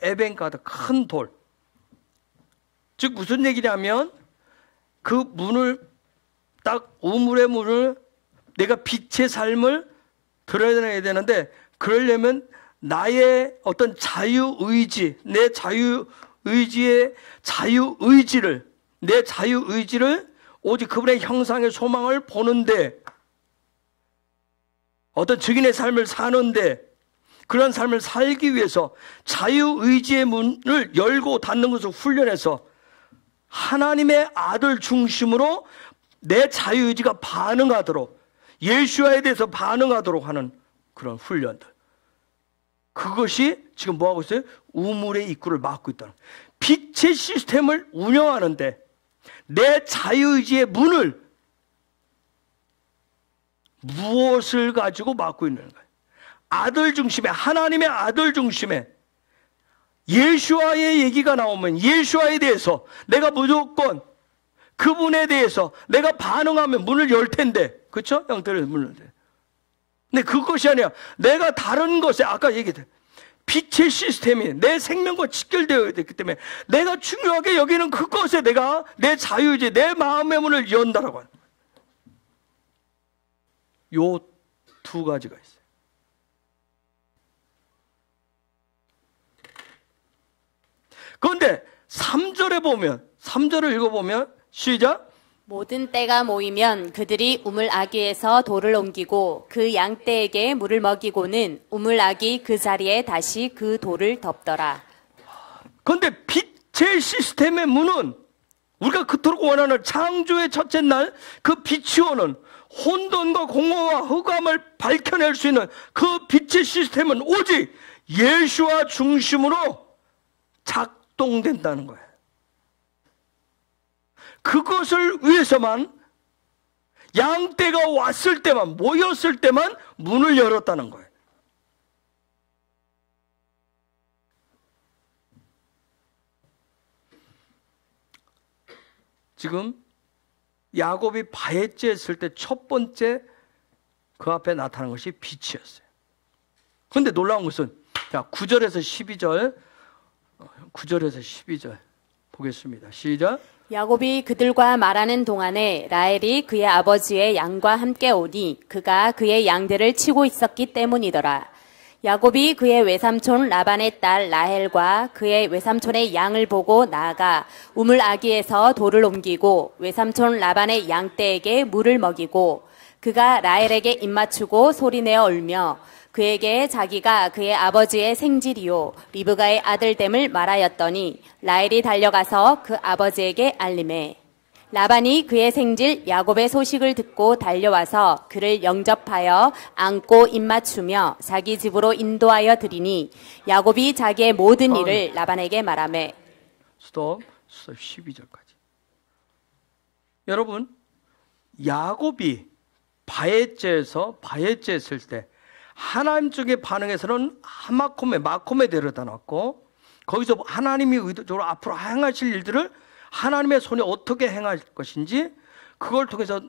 에벤가돌, 큰 돌. 즉 무슨 얘기냐면, 그 문을 딱, 우물의 문을, 내가 빛의 삶을 드러내야 되는데, 그러려면 나의 어떤 자유의지, 내 자유의지의 내 자유의지를 오직 그분의 형상의 소망을 보는데, 어떤 증인의 삶을 사는데, 그런 삶을 살기 위해서 자유의지의 문을 열고 닫는 것을 훈련해서 하나님의 아들 중심으로 내 자유의지가 반응하도록, 예수와에 대해서 반응하도록 하는 그런 훈련들. 그것이 지금 뭐하고 있어요? 우물의 입구를 막고 있다는, 빛의 시스템을 운영하는데 내 자유의지의 문을 무엇을 가지고 막고 있는 거예요? 아들 중심에, 하나님의 아들 중심에 예수와의 얘기가 나오면 예수와에 대해서 내가 무조건 그분에 대해서 내가 반응하면 문을 열 텐데, 그렇죠? 형태를 문을 열 텐데. 근데 그것이 아니라 내가 다른 것에, 아까 얘기했듯 빛의 시스템이 내 생명과 직결되어 있기 때문에 내가 중요하게 여기는 그것에 내가 내 자유의지, 내 마음의 문을 연다라고 하는 거예요. 요 두 가지가 있어요. 그런데 3절에 보면, 3절을 읽어보면, 시작. 모든 떼가 모이면 그들이 우물 아귀에서 돌을 옮기고 그 양떼에게 물을 먹이고는 우물 아귀 그 자리에 다시 그 돌을 덮더라. 그런데 빛의 시스템의 문은 우리가 그토록 원하는 창조의 첫째 날 그 빛이 오는 혼돈과 공허와 흑암을 밝혀낼 수 있는 그 빛의 시스템은 오직 예수와 중심으로 작동된다는 거예요. 그것을 위해서만, 양떼가 왔을 때만, 모였을 때만 문을 열었다는 거예요. 지금 야곱이 바헤째 했을 때 첫 번째 그 앞에 나타난 것이 빛이었어요. 그런데 놀라운 것은, 자, 9절에서 12절, 9절에서 12절 보겠습니다. 시작. 야곱이 그들과 말하는 동안에 라헬이 그의 아버지의 양과 함께 오니 그가 그의 양들을 치고 있었기 때문이더라. 야곱이 그의 외삼촌 라반의 딸 라헬과 그의 외삼촌의 양을 보고 나아가 우물 아기에서 돌을 옮기고 외삼촌 라반의 양떼에게 물을 먹이고 그가 라헬에게 입맞추고 소리내어 울며 그에게 자기가 그의 아버지의 생질이요 리브가의 아들됨을 말하였더니 라헬이 달려가서 그 아버지에게 알림해 라반이 그의 생질 야곱의 소식을 듣고 달려와서 그를 영접하여 안고 입맞추며 자기 집으로 인도하여 드리니 야곱이 자기의 모든 일을 라반에게 말하매. 스톱 12절까지. 여러분, 야곱이 바에제에서 바에제 했을 때 하나님 쪽의 반응에서는 마콤에 데려다 놨고, 거기서 하나님이 의도적으로 앞으로 행하실 일들을 하나님의 손에 어떻게 행할 것인지, 그걸 통해서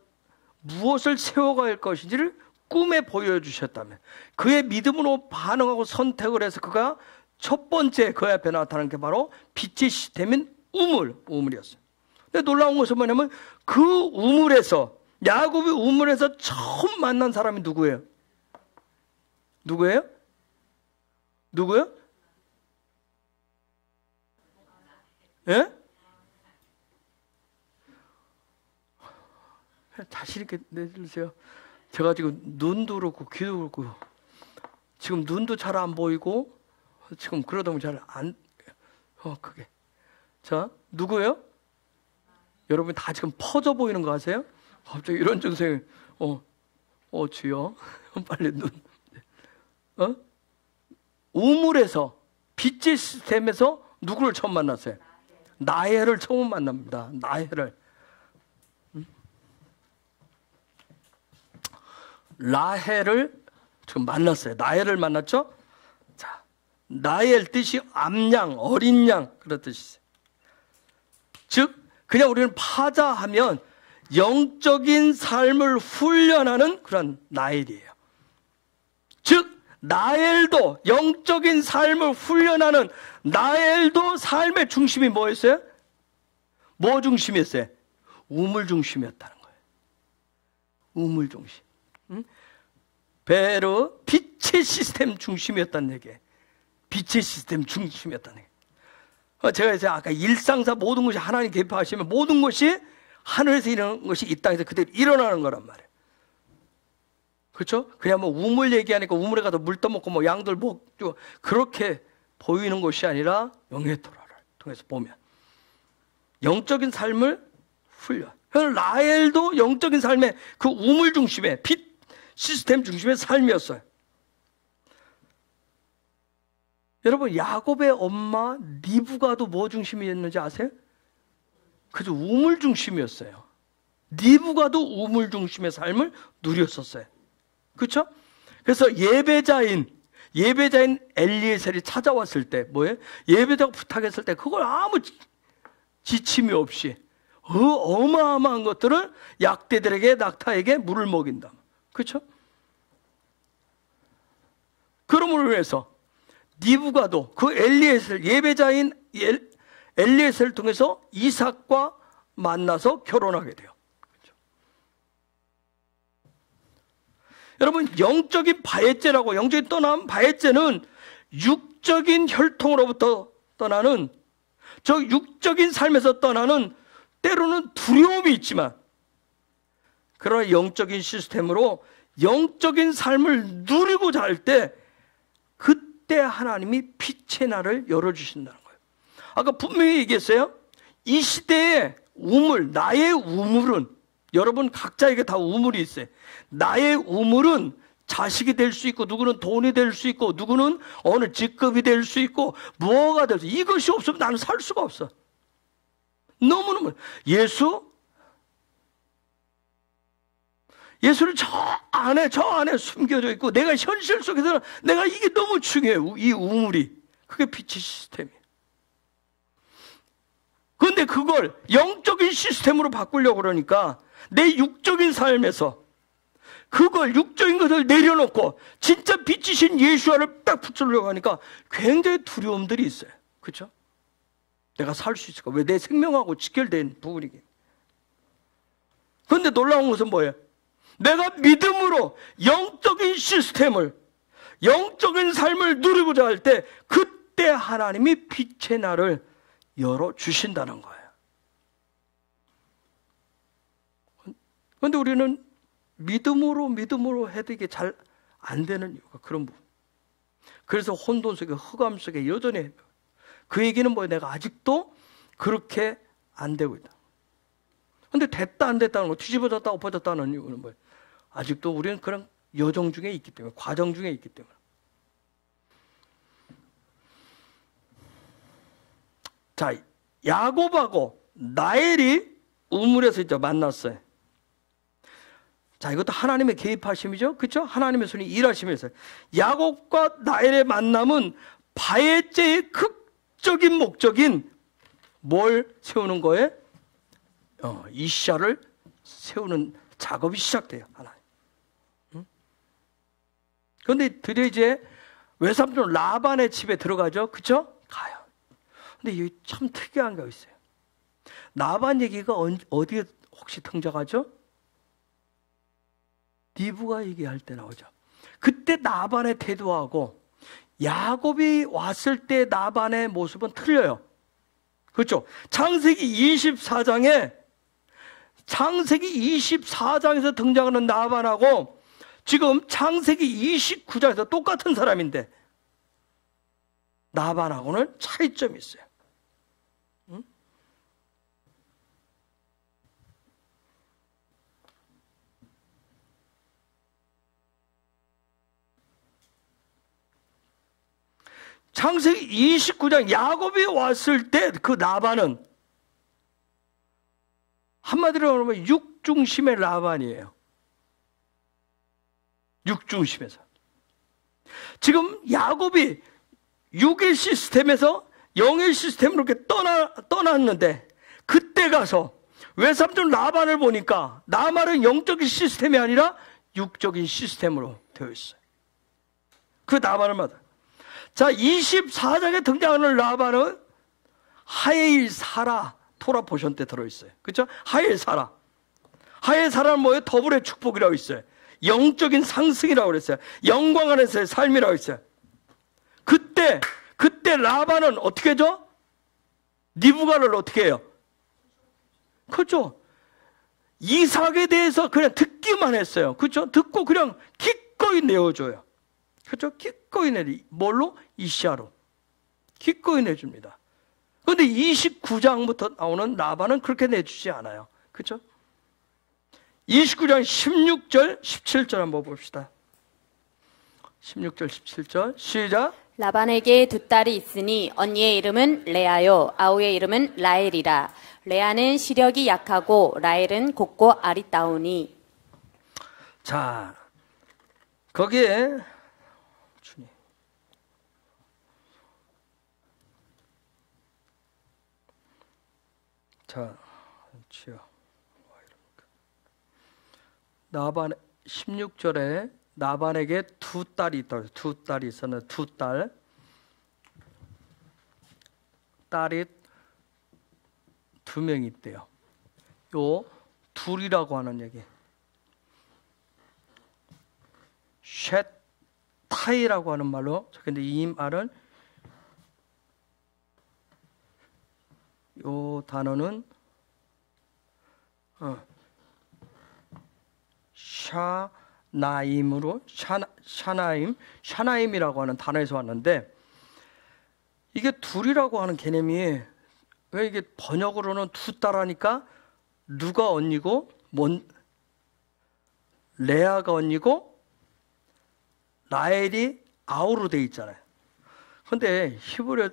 무엇을 세워갈 것인지를 꿈에 보여주셨다면, 그의 믿음으로 반응하고 선택을 해서 그가 첫 번째 그 앞에 나타나는 게 바로 빛의 시스템인 우물이었어요. 근데 놀라운 것은 뭐냐면, 그 우물에서, 야곱이 우물에서 처음 만난 사람이 누구예요? 누구예요? 예? 자신 있게 내주세요. 제가 지금 눈도 그렇고 귀도 그렇고 지금 눈도 잘 안 보이고 지금 그러다 보면 잘 안 그게. 자, 누구예요? 여러분 다 지금 퍼져 보이는 거 아세요? 갑자기 이런 증상이 주여 빨리 눈. 우물에서 빛의 시스템에서 누구를 처음 만났어요? 나헬을 처음 만납니다. 나헬을. 라헬을 지금 만났어요. 나헬을 만났죠? 자, 나헬 뜻이 암양, 어린 양 그런 뜻이에요. 즉 그냥 우리는 파자하면 영적인 삶을 훈련하는 그런 나헬이에요. 즉 나헬도 영적인 삶을 훈련하는 나헬도 삶의 중심이 뭐였어요? 뭐 중심이었어요? 우물 중심이었다는 거예요. 우물 중심. 베르 빛의 시스템 중심이었다는 얘기예요. 빛의 시스템 중심이었다는 얘기예요. 제가 이제 아까 일상사 모든 것이 하나님 개입하시면 모든 것이 하늘에서 일어나는 것이 이 땅에서 그대로 일어나는 거란 말이에요. 그렇죠? 그냥 뭐 우물 얘기하니까 우물에 가서 물 떠먹고 뭐 양들 먹고 그렇게 보이는 것이 아니라 영의 토라를 통해서 보면 영적인 삶을 훈련. 라헬도 영적인 삶의 그 우물 중심의 빛 시스템 중심의 삶이었어요. 여러분 야곱의 엄마 리브가도 뭐 중심이었는지 아세요? 그저 우물 중심이었어요. 리브가도 우물 중심의 삶을 누렸었어요. 그렇죠? 그래서 예배자인 엘리에셀이 찾아왔을 때 뭐예요? 예배자가 부탁했을 때 그걸 아무 지침이 없이 어마어마한 것들을 약대들에게 낙타에게 물을 먹인다. 그렇죠? 그러므로 인해서 리브가도 그 엘리에셀 예배자인 엘리에셀을 통해서 이삭과 만나서 결혼하게 돼요. 여러분 영적인 바에제라고 영적인 떠남 바에제는 육적인 혈통으로부터 떠나는 저 육적인 삶에서 떠나는 때로는 두려움이 있지만 그러나 영적인 시스템으로 영적인 삶을 누리고자 할 때 그때 하나님이 빛의 날을 열어주신다는 거예요. 아까 분명히 얘기했어요. 이 시대의 우물, 나의 우물은 여러분 각자에게 다 우물이 있어요. 나의 우물은 자식이 될 수 있고 누구는 돈이 될 수 있고 누구는 어느 직급이 될 수 있고 뭐가 될 수 있고 이것이 없으면 나는 살 수가 없어. 너무너무 예수를 저 안에 숨겨져 있고 내가 현실 속에서는 내가 이게 너무 중요해요. 이 우물이 그게 빛의 시스템이에요. 그런데 그걸 영적인 시스템으로 바꾸려고 그러니까 내 육적인 삶에서 그걸 육적인 것을 내려놓고 진짜 빛이신 예수와를 딱 붙으려고 하니까 굉장히 두려움들이 있어요. 그렇죠? 내가 살 수 있을까? 왜 내 생명하고 직결된 부분이긴. 그런데 놀라운 것은 뭐예요? 내가 믿음으로 영적인 시스템을, 영적인 삶을 누리고자 할 때 그때 하나님이 빛의 날을 열어주신다는 거예요. 그런데 우리는 믿음으로 해도 이게 잘 안 되는 이유가 그런 부분. 그래서 혼돈 속에, 흑암 속에 여전히 그 얘기는 뭐예요? 내가 아직도 그렇게 안 되고 있다. 근데 됐다 안 됐다는 거, 뒤집어졌다 엎어졌다는 이유는 뭐예요? 아직도 우리는 그런 여정 중에 있기 때문에, 과정 중에 있기 때문에. 자, 야곱하고 라헬이 우물에서 이제 만났어요. 자, 이것도 하나님의 개입하심이죠. 그렇죠? 하나님의 손이 일하시면서 야곱과 라헬의 만남은 바에제의 극적인 목적인 뭘 세우는 거예요? 이샤를 세우는 작업이 시작돼요. 하나님. 그런데 드디어 이제 외삼촌 라반의 집에 들어가죠. 그렇죠? 가요. 근데 이게 참 특이한 게 있어요. 라반 얘기가 어디에 혹시 등장하죠? 리브가 얘기할 때 나오죠. 그때 라반의 태도하고 야곱이 왔을 때 라반의 모습은 틀려요. 그렇죠? 창세기 24장에서 등장하는 라반하고 지금 창세기 29장에서 똑같은 사람인데 라반하고는 차이점이 있어요. 응? 창세기 29장 야곱이 왔을 때 그 라반은 한마디로 말하면 육중심의 라반이에요. 육중심에서. 지금 야곱이 육의 시스템에서 영의 시스템으로 이렇게 떠났는데 그때 가서 외삼촌 라반을 보니까 라반은 영적인 시스템이 아니라 육적인 시스템으로 되어 있어요. 그 라반을 맞아. 자, 24장에 등장하는 라반은 하엘 사라 토라 포션 때 들어있어요. 그렇죠? 하엘 사라. 하엘 사라는 뭐예요? 더불의 축복이라고 있어요. 영적인 상승이라고 그랬어요. 영광 안에서의 삶이라고 했어요. 그때 라반은 어떻게 하죠? 리브가를 어떻게 해요? 그렇죠? 이삭에 대해서 그냥 듣기만 했어요. 그렇죠? 듣고 그냥 기꺼이 내어줘요. 그렇죠? 기꺼이 내리. 뭘로? 이시아로. 기꺼이 내줍니다. 그런데 29장부터 나오는 라반은 그렇게 내주지 않아요. 그렇죠? 29장 16절, 17절 한번 봅시다. 16절, 17절 시작. 라반에게 두 딸이 있으니 언니의 이름은 레아요 아우의 이름은 라헬이라. 레아는 시력이 약하고 라헬은 곱고 아리따우니. 자, 거기에 주님. 자, 치워. 나반 16절에 나반에게 두 딸이 있다. 두 딸이 있었는데 두 딸이 두 명이 있대요. 요 둘이라고 하는 얘기. 셋타이라고 하는 말로. 근데 이 말은 요 단어는 샤나임으로 샤나임이라고 하는 단어에서 왔는데 이게 둘이라고 하는 개념이 왜 이게 번역으로는 두 딸하니까 누가 언니고 레아가 언니고 라헬이 아우로 돼 있잖아요. 그런데 히브리어로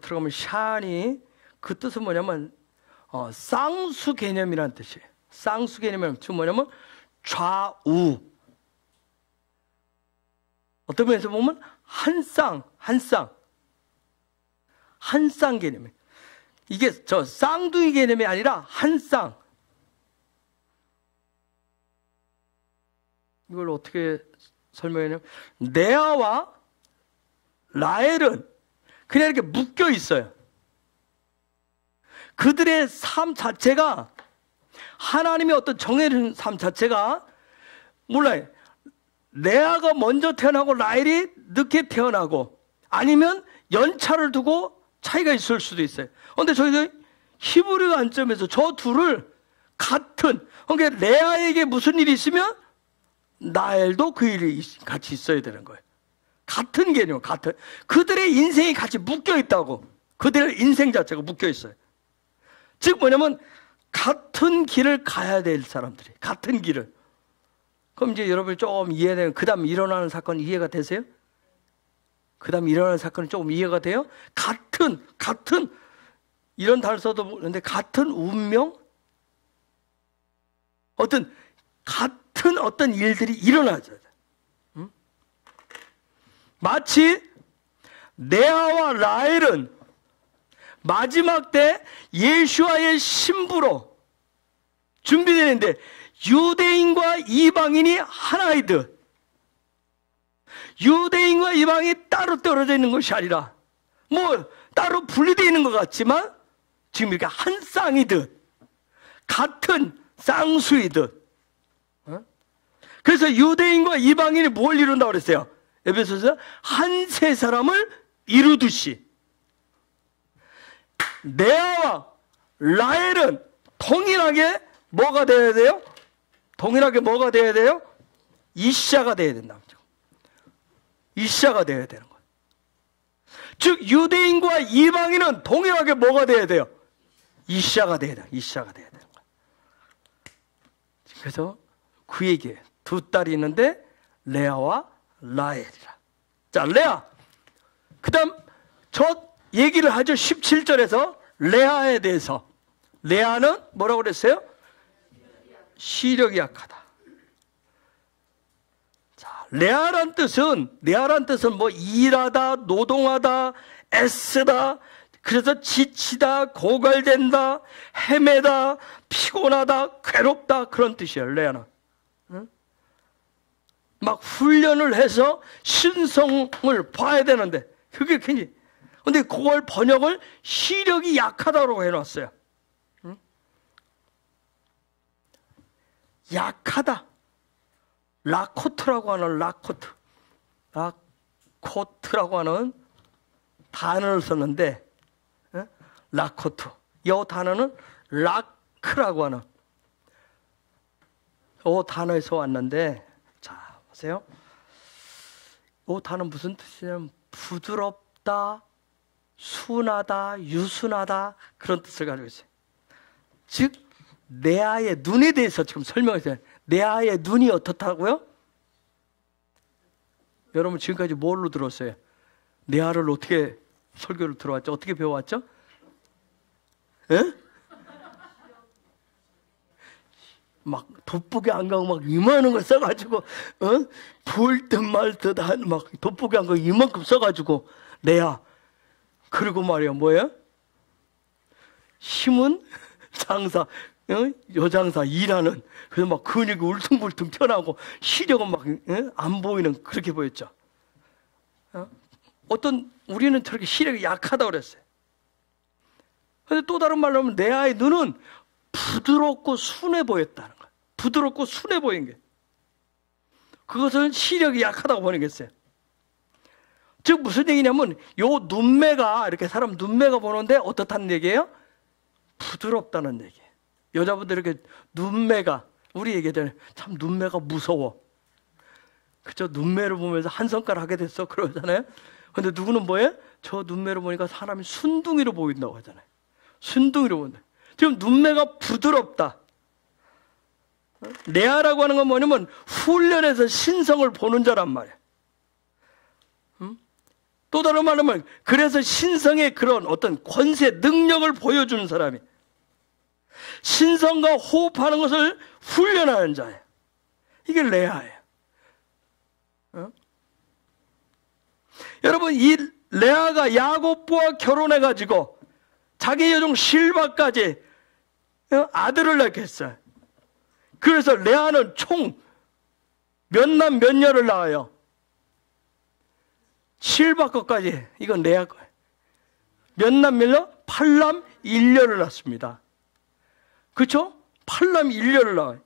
들어가면 샤니 그 뜻은 뭐냐면 쌍수 개념이라는 뜻이에요. 쌍수 개념은 지금 뭐냐면 좌우. 어떤 면에서 보면 한 쌍 개념이. 이게 저 쌍둥이 개념이 아니라 한 쌍. 이걸 어떻게 설명하냐면 레아와 라헬은 그냥 이렇게 묶여 있어요. 그들의 삶 자체가 하나님의 어떤 정해진 삶 자체가 몰라요. 레아가 먼저 태어나고 라헬이 늦게 태어나고 아니면 연차를 두고 차이가 있을 수도 있어요. 그런데 저희들 히브리 관점에서 저 둘을 같은, 그러니까 레아에게 무슨 일이 있으면 라헬도 그 일이 같이 있어야 되는 거예요. 같은 개념, 같은. 그들의 인생이 같이 묶여 있다고. 그들의 인생 자체가 묶여 있어요. 즉 뭐냐면 같은 길을 가야 될 사람들이, 같은 길을. 그럼 이제 여러분이 조금 이해되는, 그 다음 일어나는 사건 이해가 되세요? 그 다음 일어나는 사건이 조금 이해가 돼요? 같은 이런 단어 써도 모르는데 같은 운명? 같은 어떤 일들이 일어나죠. 마치 레아와 라헬은 마지막 때 예수와의 신부로 준비되는데 유대인과 이방인이 하나이듯 유대인과 이방인이 따로 떨어져 있는 것이 아니라 뭐 따로 분리되어 있는 것 같지만 지금 이렇게 한 쌍이듯 같은 쌍수이듯. 그래서 유대인과 이방인이 뭘 이룬다고 그랬어요? 에베소서 한 세 사람을 이루듯이 레아와 라헬은 동일하게 뭐가 되어야 돼요? 동일하게 뭐가 되어야 돼요? 이샤가 되어야 된다. 이샤가 되어야 되는 거예요. 즉 유대인과 이방인은 동일하게 뭐가 되어야 돼요? 이샤가 되어야 돼요. 이샤가 되어야 되는 거예요. 그래서 그에게 두 딸이 있는데 레아와 라헬이라. 자, 레아. 그 다음 저 얘기를 하죠. 17절에서 레아에 대해서. 레아는 뭐라고 그랬어요? 시력이 약하다. 자, 레아란 뜻은 뭐 일하다, 노동하다, 애쓰다, 그래서 지치다, 고갈된다, 헤매다, 피곤하다, 괴롭다, 그런 뜻이에요. 레아는. 막 훈련을 해서 신성을 봐야 되는데 그게 굉장히, 근데 그걸 번역을 시력이 약하다고 해놨어요. 약하다. 라코트라고 하는 라코트라고 하는 단어를 썼는데 라코트. 이 단어는 라크라고 하는 이 단어에서 왔는데, 자 보세요. 이 단어 무슨 뜻이냐면 부드럽다, 순하다, 유순하다, 그런 뜻을 가지고 있어요. 즉 레아의 눈에 대해서 지금 설명했어요. 레아의 눈이 어떻다고요? 여러분 지금까지 뭘로 들었어요? 레아를 어떻게 설교를 들어왔죠? 어떻게 배워왔죠? 에? 막 돋보기 안경 막 이만한 걸 써가지고 볼 듯 말 듯 한 막 돋보기 안경 이만큼 써가지고 레아. 그리고 말이야 뭐예요? 힘은 장사, 여장사 일하는. 그래서 막 근육이 울퉁불퉁 튀어나오고 시력은 막 안 보이는, 그렇게 보였죠. 어떤 우리는 저렇게 시력이 약하다고 그랬어요. 근데 또 다른 말로 하면 레아의 눈은 부드럽고 순해 보였다는 거예요. 부드럽고 순해 보인 게. 그것은 시력이 약하다고 보이겠어요. 즉 무슨 얘기냐면 요 눈매가, 이렇게 사람 눈매가 보는데 어떻다는 얘기예요? 부드럽다는 얘기예요. 여자분들 이렇게 눈매가, 우리 얘기하잖아요. 참 눈매가 무서워. 그죠? 눈매를 보면서 한 손가락 하게 됐어, 그러잖아요. 근데 누구는 뭐예요? 저 눈매를 보니까 사람이 순둥이로 보인다고 하잖아요. 순둥이로 보인다. 지금 눈매가 부드럽다. 레아라고 하는 건 뭐냐면 훈련해서 신성을 보는 자란 말이에요. 또 다른 말로 하면 그래서 신성의 그런 어떤 권세, 능력을 보여주는 사람이, 신성과 호흡하는 것을 훈련하는 자예요. 이게 레아예요. 여러분 이 레아가 야곱과 결혼해가지고 자기 여종 실바까지 아들을 낳게 했어요. 그래서 레아는 총 몇 남 몇 녀를 낳아요? 7바꿔까지. 이건 레아 거예요. 몇 남 몇 녀? 8남 1녀를 낳습니다. 그렇죠? 8남 1녀를 낳아요.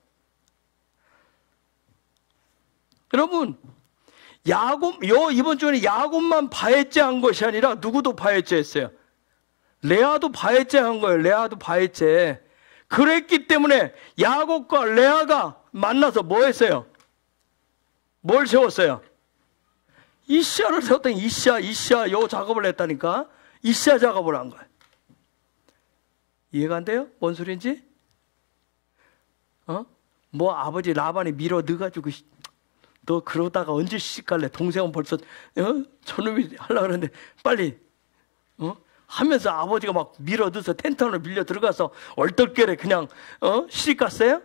여러분, 이번 주에는 야곱만 바에째한 것이 아니라 누구도 바에째했어요. 레아도 바에째한 거예요. 레아도 바에째. 그랬기 때문에 야곱과 레아가 만나서 뭐 했어요? 뭘 세웠어요? 이시아를 세웠더니 이시아 요 작업을 했다니까. 이시아 작업을 한 거예요. 이해가 안 돼요? 뭔 소리인지? 뭐 아버지 라반이 밀어 넣어가지고 너 그러다가 언제 시집갈래? 동생은 벌써 저놈이 하려고 그러는데 빨리 하면서 아버지가 막 밀어 넣어서 텐트 안으로 밀려 들어가서 얼떨결에 그냥 시집 갔어요?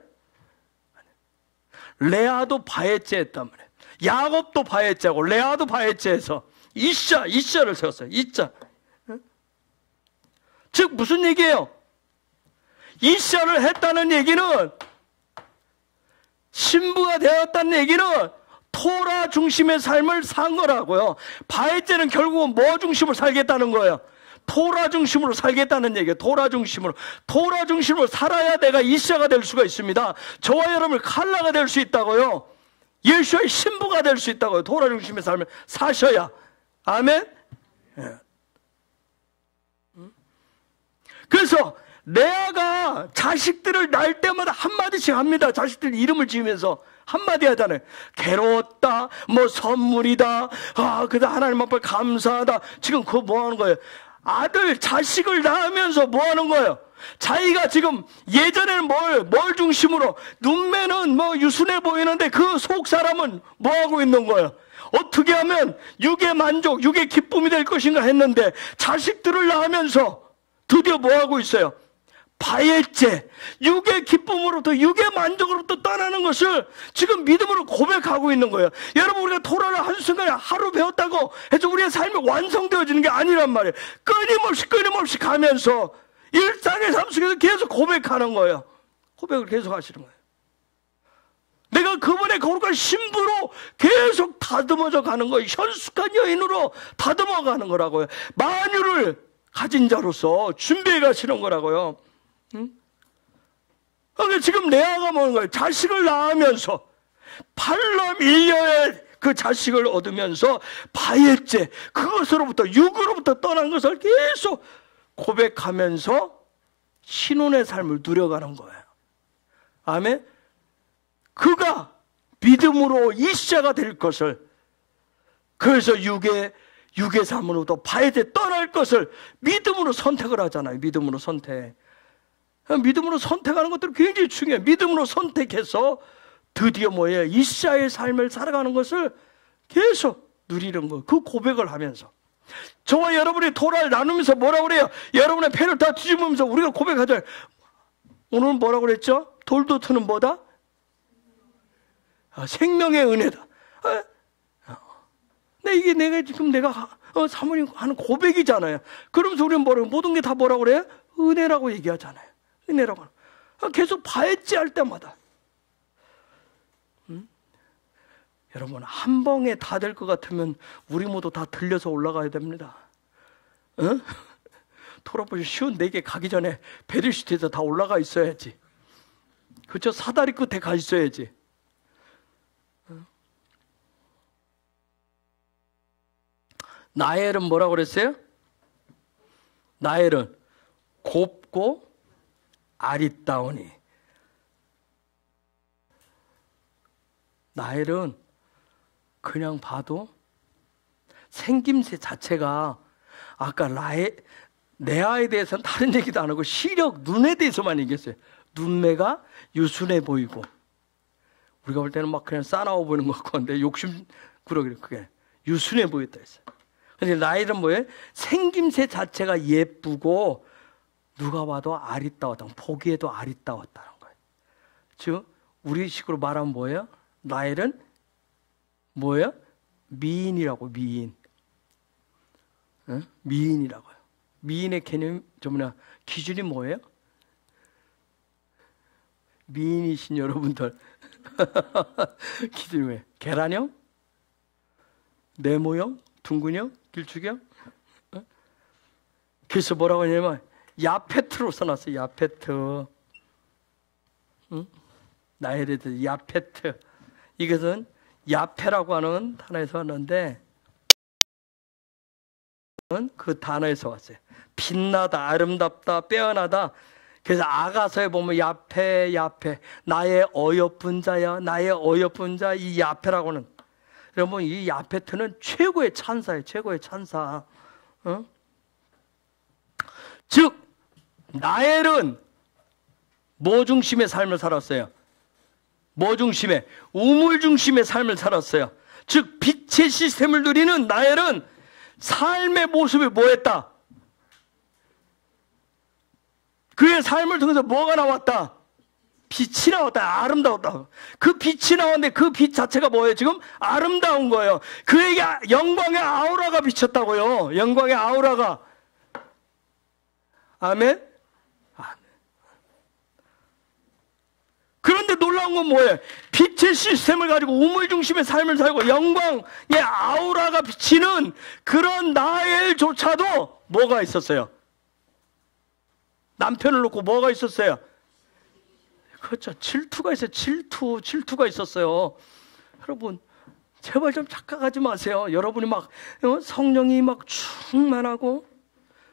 레아도 바에째 했단 말이에요. 야곱도 바에째하고 레아도 바에째해서 이샤를 세웠어요. 이자. 즉 무슨 얘기예요? 이샤를 했다는 얘기는, 신부가 되었다는 얘기는 토라 중심의 삶을 산 거라고요. 바에째는 결국은 뭐 중심으로 살겠다는 거예요? 토라 중심으로 살겠다는 얘기예요. 토라 중심으로 살아야 내가 이샤가 될 수가 있습니다. 저와 여러분 칼라가 될 수 있다고요. 예수의 신부가 될 수 있다고요. 토라 중심의 삶을 사셔야. 아멘. 예. 그래서 레아가 자식들을 낳을 때마다 한마디씩 합니다. 자식들 이름을 지으면서 한마디 하잖아요. 괴로웠다, 뭐 선물이다, 그다 하나님 앞에 감사하다. 지금 그거 뭐 하는 거예요? 아들, 자식을 낳으면서 뭐 하는 거예요? 자기가 지금 예전에는 뭘 중심으로, 눈매는 뭐 유순해 보이는데 그 속 사람은 뭐 하고 있는 거예요? 어떻게 하면 육의 만족, 육의 기쁨이 될 것인가 했는데 자식들을 낳으면서 드디어 뭐 하고 있어요? 바에째, 육의 기쁨으로부터, 육의 만족으로부터 떠나는 것을 지금 믿음으로 고백하고 있는 거예요. 여러분, 우리가 토라를 한순간에 하루 배웠다고 해서 우리의 삶이 완성되어지는 게 아니란 말이에요. 끊임없이 가면서 일상의 삶 속에서 계속 고백하는 거예요. 고백을 계속 하시는 거예요. 내가 그분의 거룩한 신부로 계속 다듬어져 가는 거예요. 현숙한 여인으로 다듬어 가는 거라고요. 만유를 가진 자로서 준비해 가시는 거라고요. 그러니까 지금 레아가 뭐는 거예요? 자식을 낳으면서 8남 1녀의 그 자식을 얻으면서 바에째, 그것으로부터, 육으로부터 떠난 것을 계속 고백하면서 신혼의 삶을 누려가는 거예요. 아멘. 그가 믿음으로 이시아가 될 것을, 그래서 육의 삶으로부터 바에째 떠날 것을 믿음으로 선택을 하잖아요. 믿음으로 선택하는 것들은 굉장히 중요해요. 믿음으로 선택해서 드디어 뭐예요? 이시아의 삶을 살아가는 것을 계속 누리는 거예요. 그 고백을 하면서. 저와 여러분이 토라를 나누면서 뭐라고 그래요? 여러분의 패를 다 뒤집으면서 우리가 고백하잖아요. 오늘은 뭐라고 그랬죠? 돌도트는 뭐다? 생명의 은혜다. 근데 이게 내가 사모님 하는 고백이잖아요. 그러면서 우리는 모든 게 다 뭐라고 그래요? 은혜라고 얘기하잖아요. 은혜라고. 계속 바에째 할 때마다. 여러분, 한 방에 다 될 것 같으면 우리 모두 다 들려서 올라가야 됩니다. 토라보시 쉬운 4개 가기 전에 베리시티에서 다 올라가 있어야지. 그렇죠? 사다리 끝에 가 있어야지. 나엘은 뭐라고 그랬어요? 나엘은 곱고 아리따우니. 나엘은 그냥 봐도 생김새 자체가 아까 레아에 대해서는 다른 얘기도 안 하고 시력, 눈에 대해서만 얘기했어요. 눈매가 유순해 보이고, 우리가 볼 때는 막 그냥 싸나워 보이는 것 같은데 욕심꾸러기 그게 유순해 보였다 했어요. 근데 나엘은 뭐예요? 생김새 자체가 예쁘고 누가 봐도 아리따웠다, 보기에도 아리따웠다는 거예요. 즉 우리 식으로 말하면 뭐예요? 나엘은 뭐예요? 미인이라고. 미인. 미인이라고요. 미인의 개념 기준이 뭐예요? 미인이신 여러분들 기둥에 계란형? 네모형? 둥근형? 길쭉형? 그래서 뭐라고 하냐면 야페트로 써놨어요. 야페트. 응? 나엘에도 야페트. 이것은 야페라고 하는 단어에서 왔는데 그 단어에서 왔어요. 빛나다, 아름답다, 빼어나다. 그래서 아가서에 보면 야페, 야페, 나의 어여쁜 자야, 나의 어여쁜 자. 이 야페라고는, 여러분, 이 야페트는 최고의 찬사예요. 최고의 찬사. 어? 즉 나엘은 뭐 중심의 삶을 살았어요? 뭐 중심의? 우물 중심의 삶을 살았어요. 즉 빛의 시스템을 누리는 나엘은 삶의 모습이 뭐였다? 그의 삶을 통해서 뭐가 나왔다? 빛이 나왔다. 아름다웠다. 그 빛이 나왔는데 그 빛 자체가 뭐예요? 지금 아름다운 거예요. 그에게 영광의 아우라가 비쳤다고요. 영광의 아우라가. 아멘? 아멘. 그런데 놀라운 건 뭐예요? 빛의 시스템을 가지고 우물 중심의 삶을 살고 영광의 아우라가 비치는 그런 나엘조차도 뭐가 있었어요? 남편을 놓고 뭐가 있었어요? 그렇죠. 질투가 있어요. 질투가 있었어요. 여러분, 제발 좀 착각하지 마세요. 여러분이 막 성령이 막 충만하고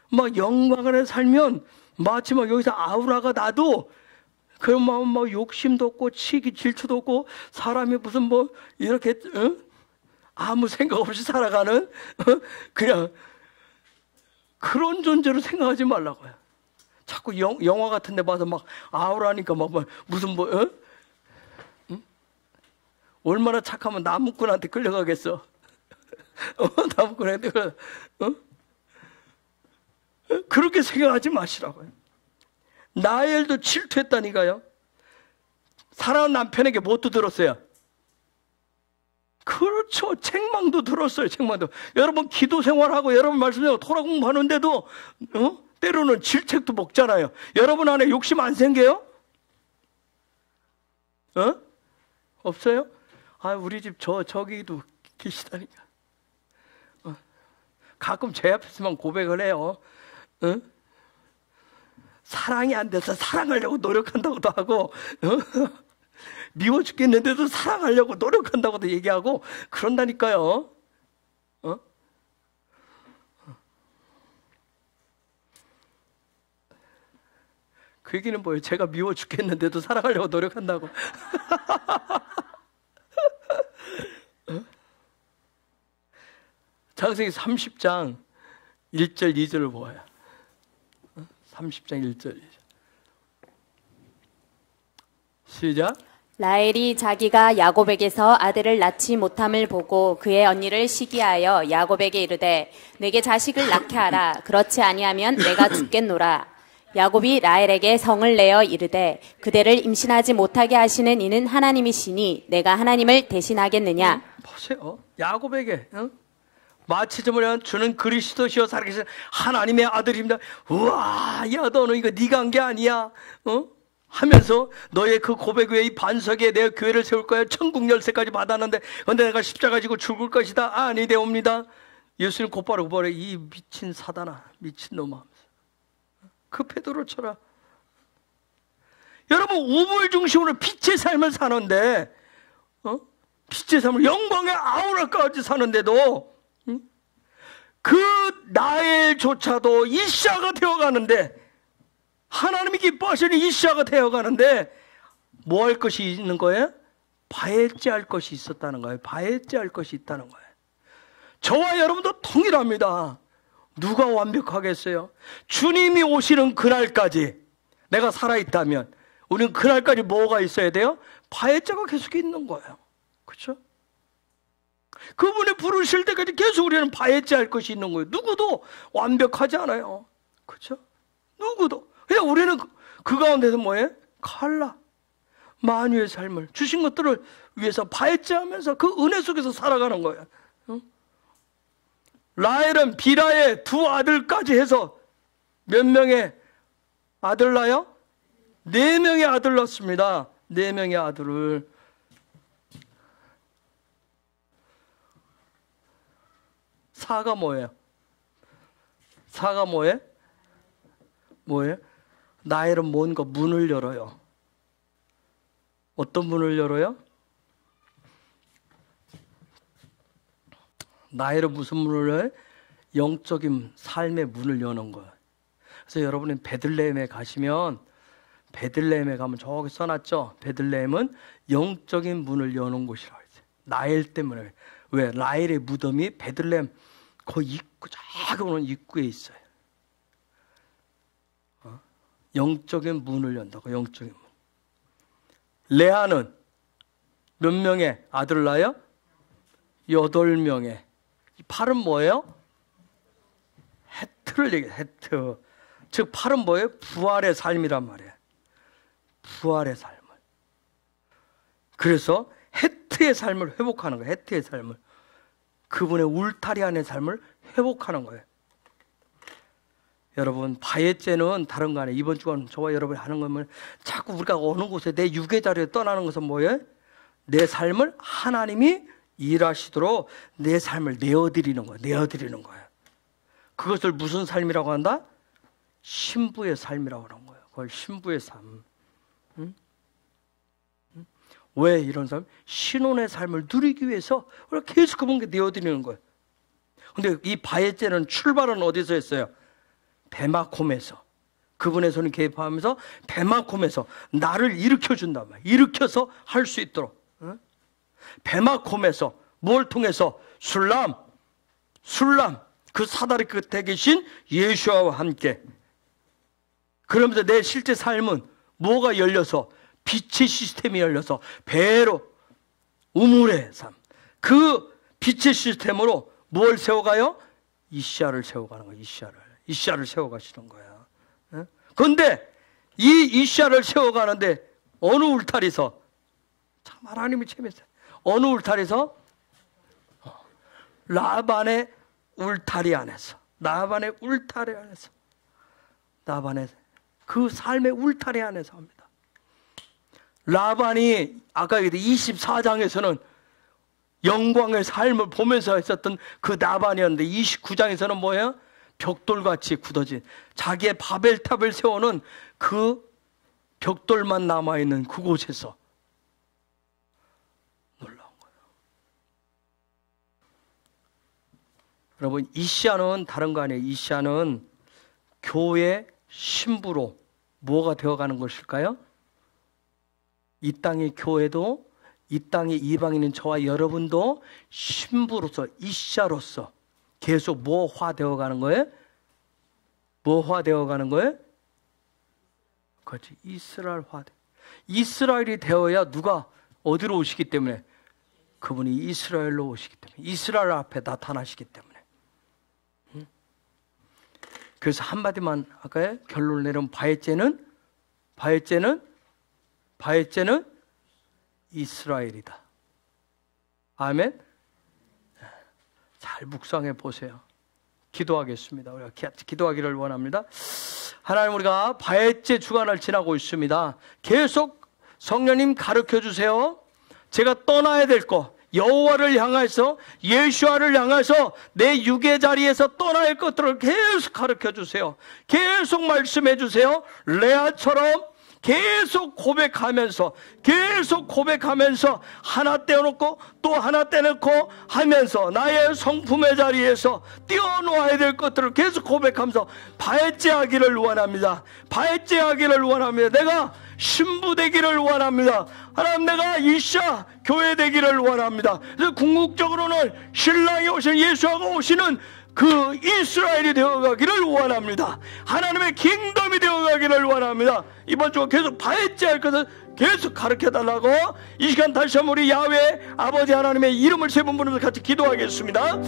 막 영광을 살면 마치 막 여기서 아우라가 나도 그런 마음 막 욕심도 없고 치기 질투도 없고 사람이 무슨 뭐 이렇게 아무 생각 없이 살아가는 그냥 그런 존재로 생각하지 말라고요. 자꾸 영화 같은 데 봐서 막 아우라니까 막 무슨 뭐 응? 얼마나 착하면 나무꾼한테 끌려가겠어. 나무꾼한테 그렇게 생각하지 마시라고요. 나엘도 질투했다니까요. 사랑하는 남편에게 뭣도 들었어요? 그렇죠. 책망도 들었어요. 책망도. 여러분 기도 생활하고 여러분 말씀하고 토라 공부하는데도 때로는 질책도 먹잖아요. 여러분 안에 욕심 안 생겨요? 없어요? 아, 우리 집 저기도 계시다니까. 가끔 제 앞에서만 고백을 해요. 사랑이 안 돼서 사랑하려고 노력한다고도 하고, 미워 죽겠는데도 사랑하려고 노력한다고도 얘기하고 그런다니까요. 그 얘기는 뭐예요? 제가 미워 죽겠는데도 사랑하려고 노력한다고. 창세기 30장 1절 2절을 보아요. 30장 1절 2절. 시작. 라헬이 자기가 야곱에게서 아들을 낳지 못함을 보고 그의 언니를 시기하여 야곱에게 이르되 내게 자식을 낳게 하라. 그렇지 아니하면 내가 죽겠노라. 야곱이 라헬에게 성을 내어 이르되 그대를 임신하지 못하게 하시는 이는 하나님이시니 내가 하나님을 대신하겠느냐. 보세요. 야곱에게 마치 주는 그리스도시여 살아계신 하나님의 아들입니다. 우와, 야 너는 이거 네가 한 게 아니야. 하면서 너의 그 고백 외에 이 반석에 내가 교회를 세울 거야. 천국 열쇠까지 받았는데 근데 내가 십자가 지고 죽을 것이다. 아니되옵니다. 예수님 곧바로 버려. 이 미친 사단아, 미친놈아. 그 베드로 쳐라. 여러분 우물 중심으로 빛의 삶을 사는데 빛의 삶을 영광의 아우라까지 사는데도 그 나엘조차도 이샤가 되어가는데 하나님이 기뻐하시는 이샤가 되어가는데 뭐 할 것이 있는 거예요? 바에찌할 것이 있었다는 거예요. 바에찌할 것이 있다는 거예요. 저와 여러분도 동일합니다. 누가 완벽하겠어요? 주님이 오시는 그날까지 내가 살아있다면 우리는 그날까지 뭐가 있어야 돼요? 바에자가 계속 있는 거예요. 그렇죠? 그분이 부르실 때까지 계속 우리는 바에자 할 것이 있는 거예요. 누구도 완벽하지 않아요. 그렇죠? 누구도. 그냥 우리는 그 가운데서 뭐예요? 칼라 만유의 삶을 주신 것들을 위해서 바에자 하면서 그 은혜 속에서 살아가는 거예요. 라헬은 비라의 두 아들까지 해서 몇 명의 아들 낳아요? 4명의 아들 낳습니다. 4명의 아들을. 사가 뭐예요? 사가 뭐예요? 뭐예요? 나엘은 뭔가 문을 열어요. 어떤 문을 열어요? 나엘은 무슨 문을 열어요? 영적인 삶의 문을 여는 거예요. 그래서 여러분이 베들레헴에 가시면, 베들레헴에 가면 저기 써놨죠? 베들레헴은 영적인 문을 여는 곳이라고 했어요. 나엘 때문에. 왜? 나엘의 무덤이 베들레헴 그 입구, 저기 오는 입구에 있어요. 영적인 문을 연다고. 영적인 문. 레아는 몇 명의 아들을 낳아요? 8명의. 팔은 뭐예요? 헤트를 얘기해요. 헤트. 즉 팔은 뭐예요? 부활의 삶이란 말이에요. 부활의 삶을. 그래서 헤트의 삶을 회복하는 거예요. 헤트의 삶을. 그분의 울타리 안의 삶을 회복하는 거예요. 여러분, 바예제는 다른 거 아니에요. 이번 주간 저와 여러분이 하는 거면 자꾸 우리가 어느 곳에 내 육의 자리에 떠나는 것은 뭐예요? 내 삶을 하나님이 일하시도록 내 삶을 내어드리는 거예요. 내어드리는 거예요. 그것을 무슨 삶이라고 한다? 신부의 삶이라고 하는 거예요. 그걸 신부의 삶. 응? 응? 왜 이런 삶? 신혼의 삶을 누리기 위해서 우리가 계속 그분께 내어드리는 거예요. 근데 이 바예제는 출발은 어디서 했어요? 베마콤에서. 그분의 손이 개입하면서 베마콤에서 나를 일으켜준단 말이에요. 일으켜서 할 수 있도록. 응? 베마콤에서 뭘 통해서? 술람 그 사다리 끝에 계신 예수와 함께. 그러면서 내 실제 삶은 뭐가 열려서? 빛의 시스템이 열려서 배로 우물의 삶. 그 빛의 시스템으로 뭘 세워가요? 이시야를 세워가는 거예요. 이시야를 세워가시는 거예요. 그런데 이 이시야를 세워가는데 어느 울타리에서? 참 하나님이 재밌어요. 어느 울타리에서? 라반의 울타리 안에서. 라반의 울타리 안에서. 라반의 그 삶의 울타리 안에서 합니다. 라반이 아까 24장에서는 영광의 삶을 보면서 했었던 그 라반이었는데 29장에서는 뭐예요? 벽돌같이 굳어진 자기의 바벨탑을 세우는 그 벽돌만 남아있는 그곳에서 놀라운 거예요. 여러분, 이시야는 다른 거 아니에요. 이시야는 교회 신부로 뭐가 되어가는 것일까요? 이 땅의 교회도, 이 땅의 이방인인 저와 여러분도 신부로서, 이시야로서 계속 뭐화되어 가는 거예요? 뭐화되어 가는 거예요? 그렇지, 이스라엘화. 이스라엘이 되어야 누가 어디로 오시기 때문에? 그분이 이스라엘로 오시기 때문에, 이스라엘 앞에 나타나시기 때문에. 그래서 한마디만 아까 결론을 내려면 바예제는 이스라엘이다. 아멘. 잘 묵상해 보세요. 기도하겠습니다. 우리가 기도하기를 원합니다. 하나님, 우리가 바예제 주간을 지나고 있습니다. 계속 성령님 가르쳐 주세요. 제가 떠나야 될 것, 여호와를 향해서, 예수와를 향해서 내 육의 자리에서 떠나야 할 것들을 계속 가르쳐 주세요. 계속 말씀해 주세요. 레아처럼 계속 고백하면서 하나 떼어놓고 또 하나 떼놓고 하면서 나의 성품의 자리에서 띄워놓아야 될 것들을 계속 고백하면서 바예제하기를 원합니다. 바예제하기를 원합니다. 내가 신부 되기를 원합니다. 하나님, 내가 이시야 교회 되기를 원합니다. 그래서 궁극적으로는 신랑이 오신 예수하고 오시는 그 이스라엘이 되어가기를 원합니다. 하나님의 킹덤이 되어가기를 원합니다. 이번 주 계속 바예제할 것을 계속 가르쳐달라고 이 시간 다시 한번 우리 야훼 아버지 하나님의 이름을 세 번 부르면서 같이 기도하겠습니다.